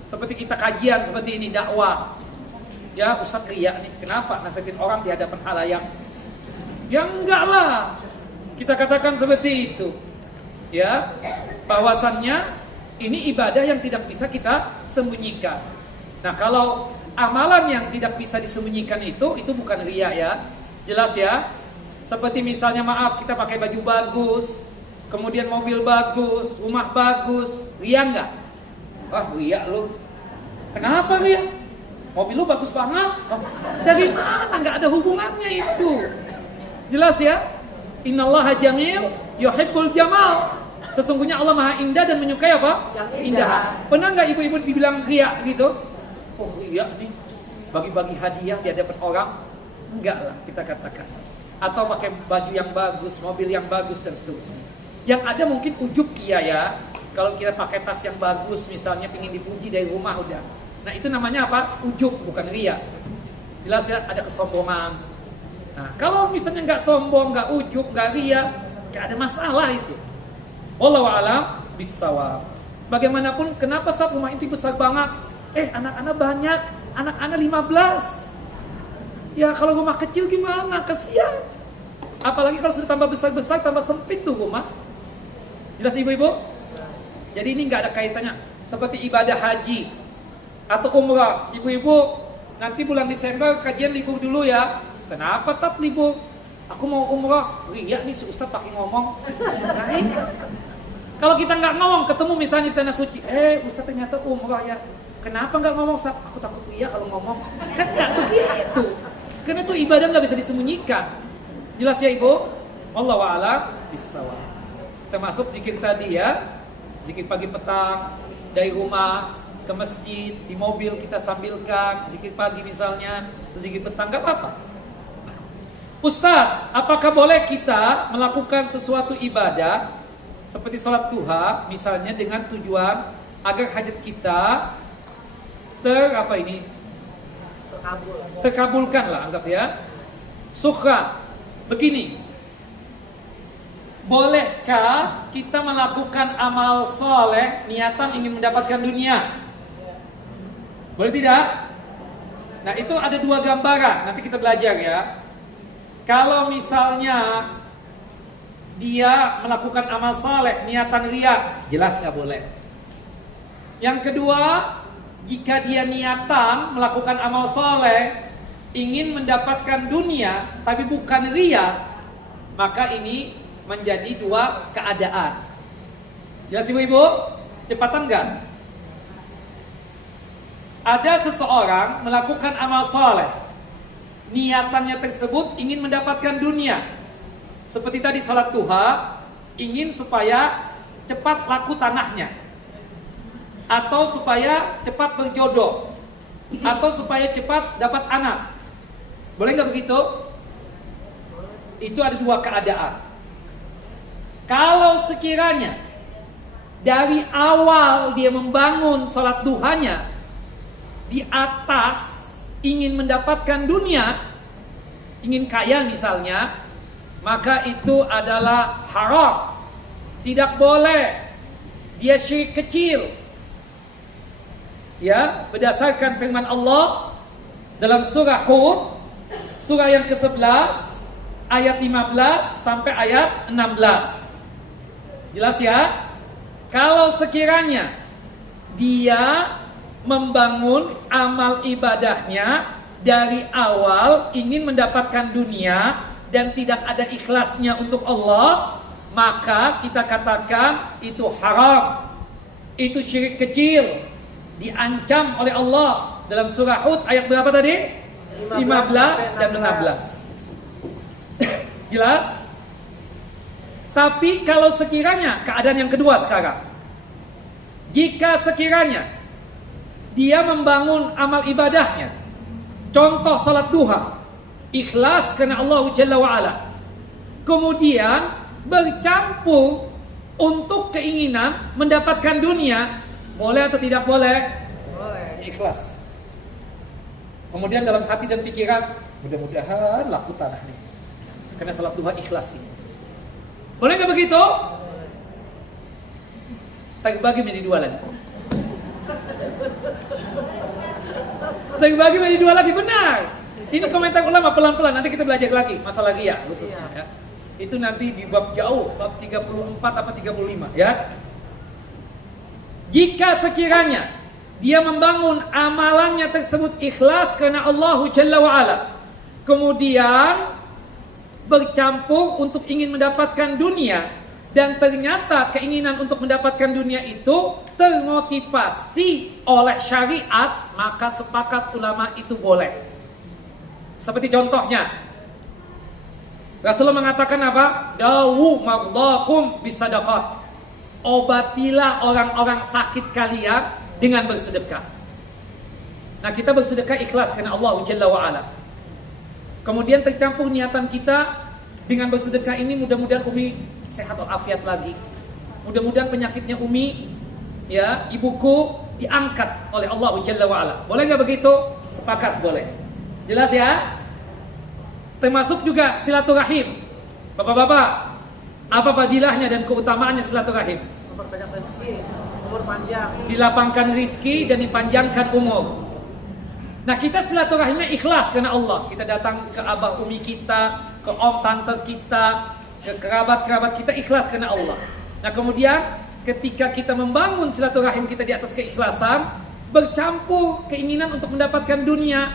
Seperti kita kajian seperti ini, dakwah. Ya, Ustaz riya nih, kenapa nasihatin orang di hadapan halayak? Ya enggak lah. Kita katakan seperti itu. Ya, bahwasannya ini ibadah yang tidak bisa kita sembunyikan. Nah, kalau amalan yang tidak bisa disembunyikan itu bukan riya ya. Jelas ya? Seperti misalnya maaf kita pakai baju bagus, kemudian mobil bagus, rumah bagus, riya enggak? Wah, riya lu. Kenapa riya? Mobil lu bagus banget. Oh, dari mana? Enggak ada hubungannya itu. Jelas ya? Innallaha jamil yuhibbul jamal. Sesungguhnya Allah Maha Indah dan menyukai apa? Keindahan. Pernah nggak ibu-ibu dibilang riya gitu? Oh riya nih, bagi-bagi hadiah di hadapan orang? Enggak lah kita katakan. Atau pakai baju yang bagus, mobil yang bagus dan seterusnya. Yang ada mungkin ujub iya ya. Kalau kita pakai tas yang bagus misalnya, pingin dipuji dari rumah udah. Nah itu namanya apa? Ujub, bukan riya. Jelas ya, ada kesombongan. Nah kalau misalnya nggak sombong, nggak ujub, nggak riya, nggak ada masalah itu. Wallahu a'lam bissawab. Bagaimanapun kenapa saat rumah inti besar banget? Anak-anak banyak, anak-anak 15. Ya kalau rumah kecil gimana? Kasihan. Apalagi kalau sudah tambah besar-besar, tambah sempit tuh rumah. Jelas ibu-ibu? Jadi ini nggak ada kaitannya. Seperti ibadah haji atau umrah. Ibu-ibu nanti bulan Desember kajian libur dulu ya. Kenapa tak libur? Aku mau umrah. Riya nih si Ustadz pakai ngomong. Nah ini. Kalau kita nggak ngomong, ketemu misalnya di tanah suci, Ustadz ternyata umrah ya. Kenapa nggak ngomong Ustadz? Aku takut iya kalau ngomong. Kan nggak begitu. Karena itu ibadah nggak bisa disembunyikan. Jelas ya Ibu? Wallahu a'lam bissawab. Termasuk zikir tadi ya, zikir pagi petang, dari rumah ke masjid, di mobil kita sambilkan, zikir pagi misalnya, atau zikir petang, nggak apa-apa. Ustadz, apakah boleh kita melakukan sesuatu ibadah seperti sholat duha misalnya dengan tujuan agar hajat kita terkabulkan lah anggap ya. Sukhra. Begini, bolehkah kita melakukan amal soleh niatan ingin mendapatkan dunia? Boleh tidak? Nah, itu ada dua gambaran. Nanti kita belajar ya. Kalau misalnya dia melakukan amal soleh niatan riya, jelas nggak boleh. Yang kedua, jika dia niatan melakukan amal soleh ingin mendapatkan dunia tapi bukan riya, maka ini menjadi dua keadaan. Jelas ibu-ibu? Cepatan enggak? Ada seseorang melakukan amal soleh, niatannya tersebut ingin mendapatkan dunia. Seperti tadi salat duha, ingin supaya cepat laku tanahnya, atau supaya cepat berjodoh, atau supaya cepat dapat anak. Boleh nggak begitu? Itu ada dua keadaan. Kalau sekiranya dari awal dia membangun sholat duhanya di atas ingin mendapatkan dunia, ingin kaya misalnya, maka itu adalah haram. Tidak boleh. Dia syirik kecil. Ya, berdasarkan firman Allah dalam surah Hud, surah yang ke-11 ayat 15 sampai ayat 16. Jelas ya? Kalau sekiranya dia membangun amal ibadahnya dari awal ingin mendapatkan dunia dan tidak ada ikhlasnya untuk Allah, maka kita katakan itu haram. Itu syirik kecil, diancam oleh Allah dalam surah Hud ayat berapa tadi? 15 dan 16. Jelas? Tapi kalau sekiranya keadaan yang kedua sekarang, jika sekiranya dia membangun amal ibadahnya, contoh salat duha, ikhlas karena Allah Jalla wa'ala, kemudian bercampur untuk keinginan mendapatkan dunia, boleh atau tidak boleh? Boleh. Ikhlas. Kemudian dalam hati dan pikiran, mudah-mudahan laku tanah nih, karena salat duha ikhlas ini. Boleh nggak begitu? Terbagi menjadi dua lagi. Terbagi menjadi dua lagi, benar. Ini komentar ulama pelan-pelan, nanti kita belajar lagi masalah riya khususnya ya. Itu nanti di bab jauh, bab 34 apa 35 ya. Jika sekiranya dia membangun amalannya tersebut ikhlas karena Allah Jalla wa'ala, kemudian bercampur untuk ingin mendapatkan dunia, dan ternyata keinginan untuk mendapatkan dunia itu termotivasi oleh syariat, maka sepakat ulama itu boleh. Seperti contohnya Rasulullah mengatakan apa? Dawu maghdakum bisadaqah. Obatilah orang-orang sakit kalian dengan bersedekah. Nah, kita bersedekah ikhlas karena Allah Jalla wa'ala. Kemudian tercampur niatan kita dengan bersedekah ini, mudah-mudahan Umi sehat walafiat lagi. Mudah-mudahan penyakitnya Umi, ya, ibuku diangkat oleh Allah Jalla wa'ala. Boleh gak begitu? Sepakat, boleh. Jelas ya? Termasuk juga silaturahim. Bapak-bapak, apa fadilahnya dan keutamaannya silaturahim? Memperbanyak rezeki, umur panjang. Dilapangkan rizki dan dipanjangkan umur. Nah, kita silaturahimnya ikhlas karena Allah. Kita datang ke abah umi kita, ke om tante kita, ke kerabat-kerabat kita, ikhlas karena Allah. Nah, kemudian ketika kita membangun silaturahim kita di atas keikhlasan, bercampur keinginan untuk mendapatkan dunia.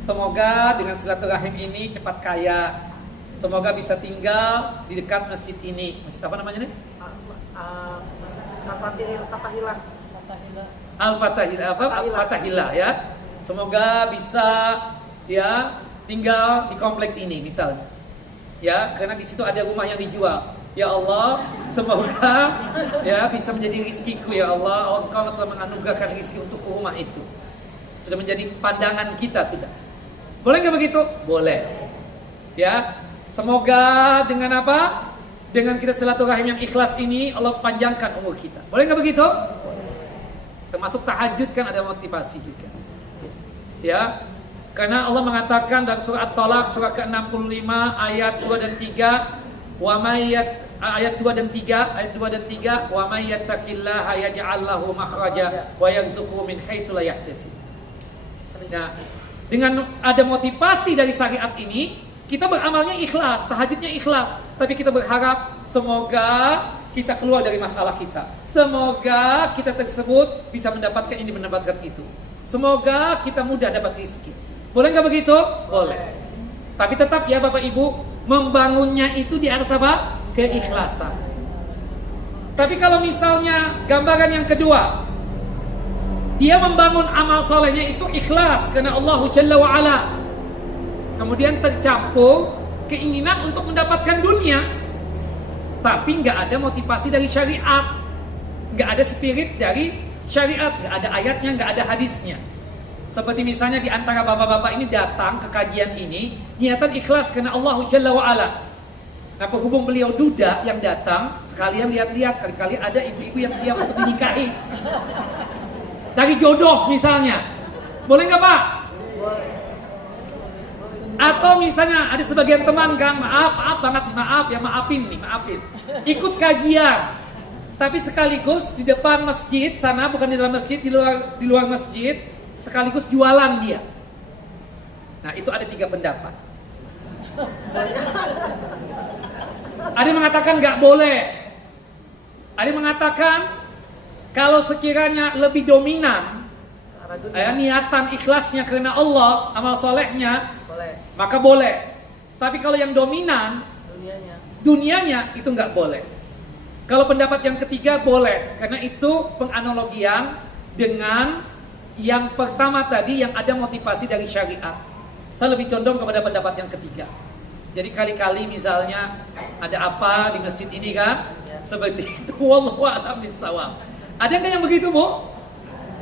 Semoga dengan silaturahim ini cepat kaya. Semoga bisa tinggal di dekat masjid ini. Masjid apa namanya nih? Al-Fatahillah. Al-Fatahillah apa? Al-Fatahillah ya. Semoga bisa ya tinggal di komplek ini misalnya. Ya, karena di situ ada rumah yang dijual. Ya Allah, semoga ya bisa menjadi rizkiku ya Allah. Engkau telah menganugerahkan rizki untuk rumah itu. Sudah menjadi pandangan kita sudah. Boleh nggak begitu? Boleh. Ya, semoga dengan apa? Dengan kita silaturahim yang ikhlas ini Allah panjangkan umur kita. Boleh nggak begitu? Termasuk tahajud kan ada motivasi juga. Ya, Karena Allah mengatakan dalam surah At-Talaq surah ke-65 ayat 2 dan 3, ayat 2 dan 3, wa may yattaqillaha yaj'al lahu makhraja wa yarzuqhu min haitsu la yahtasib. Nah, dengan ada motivasi dari syariat ini, kita beramalnya ikhlas, tahajudnya ikhlas, tapi kita berharap semoga kita keluar dari masalah kita. Semoga kita tersebut bisa mendapatkan ini, mendapatkan itu. Semoga kita mudah dapat rezeki. Boleh nggak begitu? Boleh. Tapi tetap ya Bapak Ibu, membangunnya itu di atas apa? Keikhlasan. Tapi kalau misalnya gambaran yang kedua, dia membangun amal solehnya itu ikhlas karena Allah Jalla wa'ala, kemudian tercampur keinginan untuk mendapatkan dunia, tapi nggak ada motivasi dari syariat, nggak ada spirit dari syariat, nggak ada ayatnya, nggak ada hadisnya. Seperti misalnya di antara bapak-bapak ini datang ke kajian ini niatan ikhlas karena Allah Jalla wa'ala. Nah, berhubung beliau duda yang datang, sekalian lihat-lihat, kali-kali ada ibu-ibu yang siap untuk dinikahi, cari jodoh misalnya. Boleh nggak Pak? Atau misalnya ada sebagian teman kan, maaf banget nih, maafin. Ikut kajian, tapi sekaligus di depan masjid sana, bukan di dalam masjid, di luar masjid, sekaligus jualan dia. Nah, itu ada 3 pendapat. Ada yang mengatakan nggak boleh. Ada yang mengatakan kalau sekiranya lebih dominan niatan ikhlasnya karena Allah, amal solehnya, maka boleh. Tapi kalau yang dominan dunianya itu nggak boleh. Kalau pendapat yang ketiga boleh, karena itu penganalogian dengan yang pertama tadi yang ada motivasi dari syariat. Saya lebih condong kepada pendapat yang ketiga. Jadi kali-kali misalnya ada apa di masjid ini kan, seperti itu. Wallahu a'lam bishawab. Ada nggak yang begitu Bu?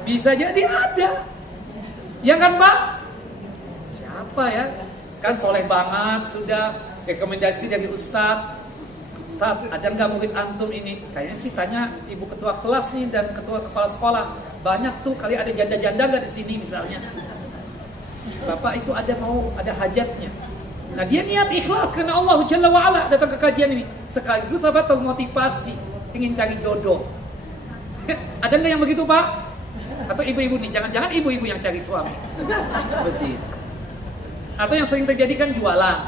Bisa jadi ada. Ya kan Pak? Siapa ya? Kan soleh banget, sudah rekomendasi dari Ustadz, ada nggak murid antum ini? Kayaknya sih tanya ibu ketua kelas nih dan ketua kepala sekolah. Banyak tuh, kali ada janda-janda nggak di sini misalnya. Bapak itu ada hajatnya. Nah, dia niat ikhlas karena Allah Jalla wa'ala datang ke kajian ini. Sekaligus sahabat termotivasi ingin cari jodoh. Ada nggak yang begitu Pak? Atau ibu-ibu nih, jangan-jangan ibu-ibu yang cari suami. Begitu. Atau yang sering terjadi kan jualan.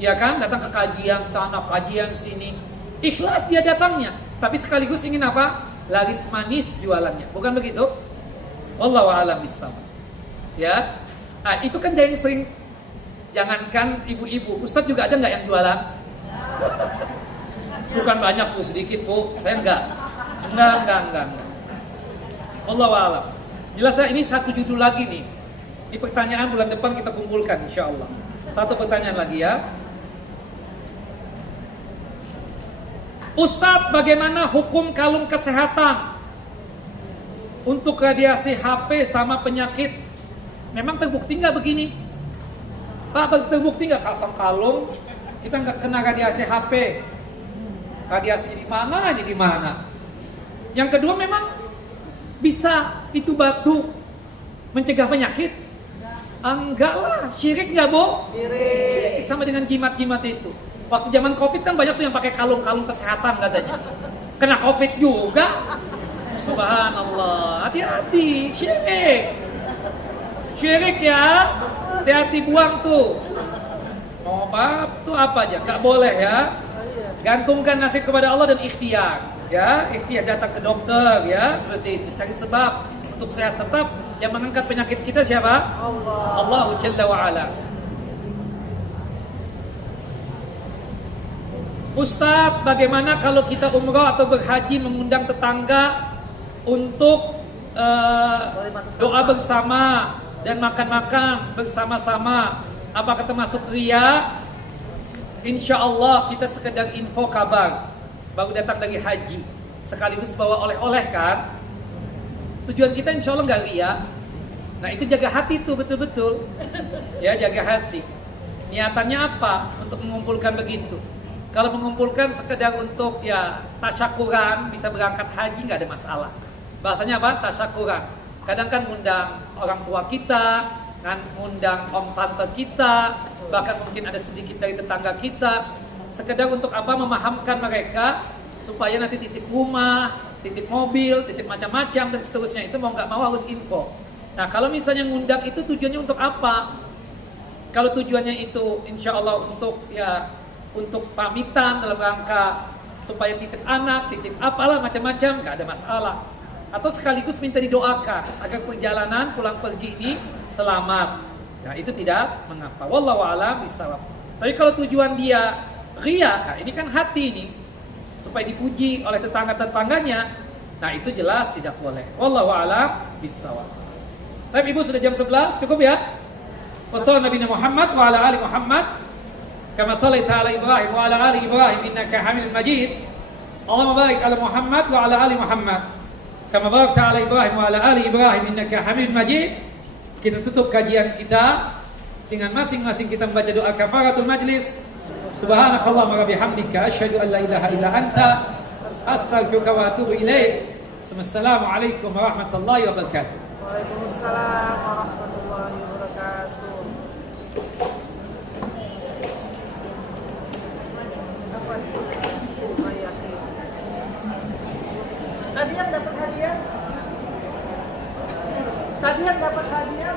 Ya kan, datang ke kajian sana, kajian sini. Ikhlas dia datangnya, tapi sekaligus ingin apa? Laris manis jualannya. Bukan begitu? Wallahu a'lam bishawab. Ya. Nah, itu kan yang sering. Jangankan ibu-ibu, Ustadz juga ada nggak yang jualan? Bukan banyak Bu, sedikit Bu. Saya enggak. Wallahu a'lam. Jelas ya, ini satu judul lagi nih. Di pertanyaan bulan depan kita kumpulkan insya Allah. Satu pertanyaan lagi ya. Ustadz, bagaimana hukum kalung kesehatan untuk radiasi HP sama penyakit? Memang terbukti nggak begini? Pak, terbukti nggak pasang kalung kita nggak kena radiasi HP? Radiasi di mana? Ini di mana? Yang kedua, memang bisa itu batu mencegah penyakit? Enggak lah, syirik nggak Bu? Syirik sama dengan jimat-jimat itu. Waktu zaman Covid kan banyak tuh yang pakai kalung-kalung kesehatan katanya. Kena Covid juga. Subhanallah, hati-hati, syirik. Syirik ya. Hati-hati, buang tuh. Mau apa tuh apa aja, nggak boleh ya. Gantungkan nasib kepada Allah dan ikhtiar. Ya, ikhtiar datang ke dokter ya, seperti itu. Cari sebab untuk sehat tetap. Yang mengangkat penyakit kita siapa? Allah Jalla wa'ala. Ustadz, bagaimana kalau kita umrah atau berhaji mengundang tetangga untuk doa bersama dan makan-makan bersama-sama? Apakah termasuk riya? Insya Allah kita sekedar info kabar, baru datang dari haji, sekaligus bawa oleh-oleh kan. Tujuan kita insya Allah nggak riya. Nah, itu jaga hati tuh betul-betul. Ya, jaga hati. Niatannya apa? Untuk mengumpulkan begitu. Kalau mengumpulkan sekedar untuk ya tasyakuran, bisa berangkat haji nggak ada masalah. Bahasanya apa? Tasyakuran. Kadang kan undang orang tua kita, ngundang om tante kita, bahkan mungkin ada sedikit dari tetangga kita, sekedar untuk apa? Memahamkan mereka supaya nanti titip rumah, titip mobil, titip macam-macam dan seterusnya itu mau nggak mau harus info. Nah kalau misalnya ngundang itu tujuannya untuk apa? Kalau tujuannya itu insya Allah untuk pamitan dalam rangka supaya titip anak, titip apalah macam-macam, nggak ada masalah. Atau sekaligus minta didoakan agar perjalanan pulang pergi ini selamat. Nah itu tidak mengapa. Wallahu a'lam bishawab. Tapi kalau tujuan dia ria, nah ini kan hati ini supaya dipuji oleh tetangga-tetangganya, nah itu jelas tidak boleh. Wallahu a'lam bishawab. Tapi Ibu sudah jam 11, cukup ya? Wassallallahu Nabi Muhammad wa ala ali Muhammad kama sallaita ala Ibrahim wa ala ali Ibrahim innaka Hamidum Majid. Allahumma barik ala Muhammad wa ala ali Muhammad kama barakta ala Ibrahim wa ala ali Ibrahim innaka Hamidum Majid. Kita tutup kajian kita dengan masing-masing kita membaca doa kafaratul majlis. Subhanakallahumma wa bihamdika asyhadu an la ilaha illa anta astaghfiruka wa atubu ilaik. Assalamualaikum warahmatullahi wabarakatuh. Waalaikumsalam warahmatullahi wabarakatuh. Tadi yang dapat hadiah.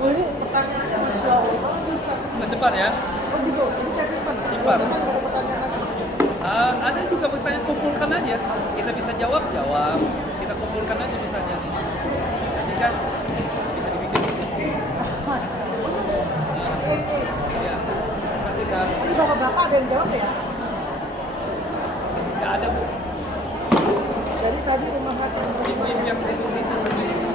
Oh ini pertanyaannya Masya Allah. Ke depan ya. Oh gitu, ini saya simpan. Simpan. Teman ada pertanyaan lagi. Ada juga pertanyaan, kumpulkan aja. Kita bisa jawab. Kita kumpulkan aja pertanyaan ini. Nanti kan bisa dibikin. Ya, saksikan. Ini bapak-bapak ada yang jawab ya? Nggak ada Bu. Jadi tadi rumah hati. Ibu-ibu yang di situ sendiri.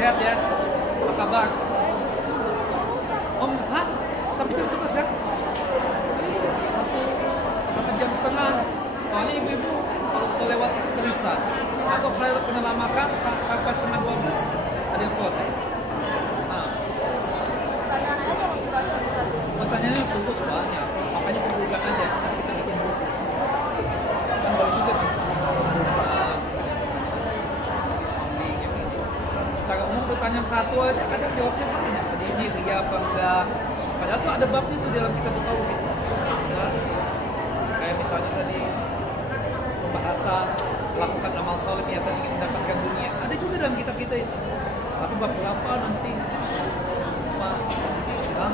Sehat ya? Apa kabar? Om, sampai jam 11 kan? Satu jam setengah. Soalnya ibu-ibu harus lewat itu Kelisa. Atau saya pernah lamakan sampai setengah 12. Ada yang protes. Nah. Pertanyaannya tunggu banyak. Makanya kumpulkan aja. Nanti kita bikin buku. Kan boleh juga kan? Secara umum pertanyaan satu aja kadang jawabnya banyak. Tadi ini ria apa enggak? Padahal tuh ada babnya tuh dalam kitab tauhid. Nah, kayak misalnya tadi pembahasan lakukan amal soleh niatan ingin mendapatkan dunia. Ada juga dalam kitab kita itu. Tapi bab berapa nanti? Paham?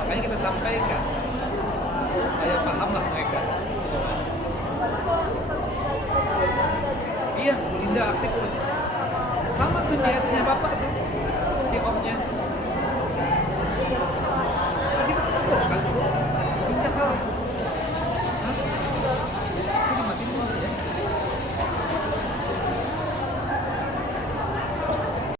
Makanya kita sampaikan supaya pahamlah mereka. Iya, Bu Linda aktif tuh. Sama tuh CS-nya Bapak tuh.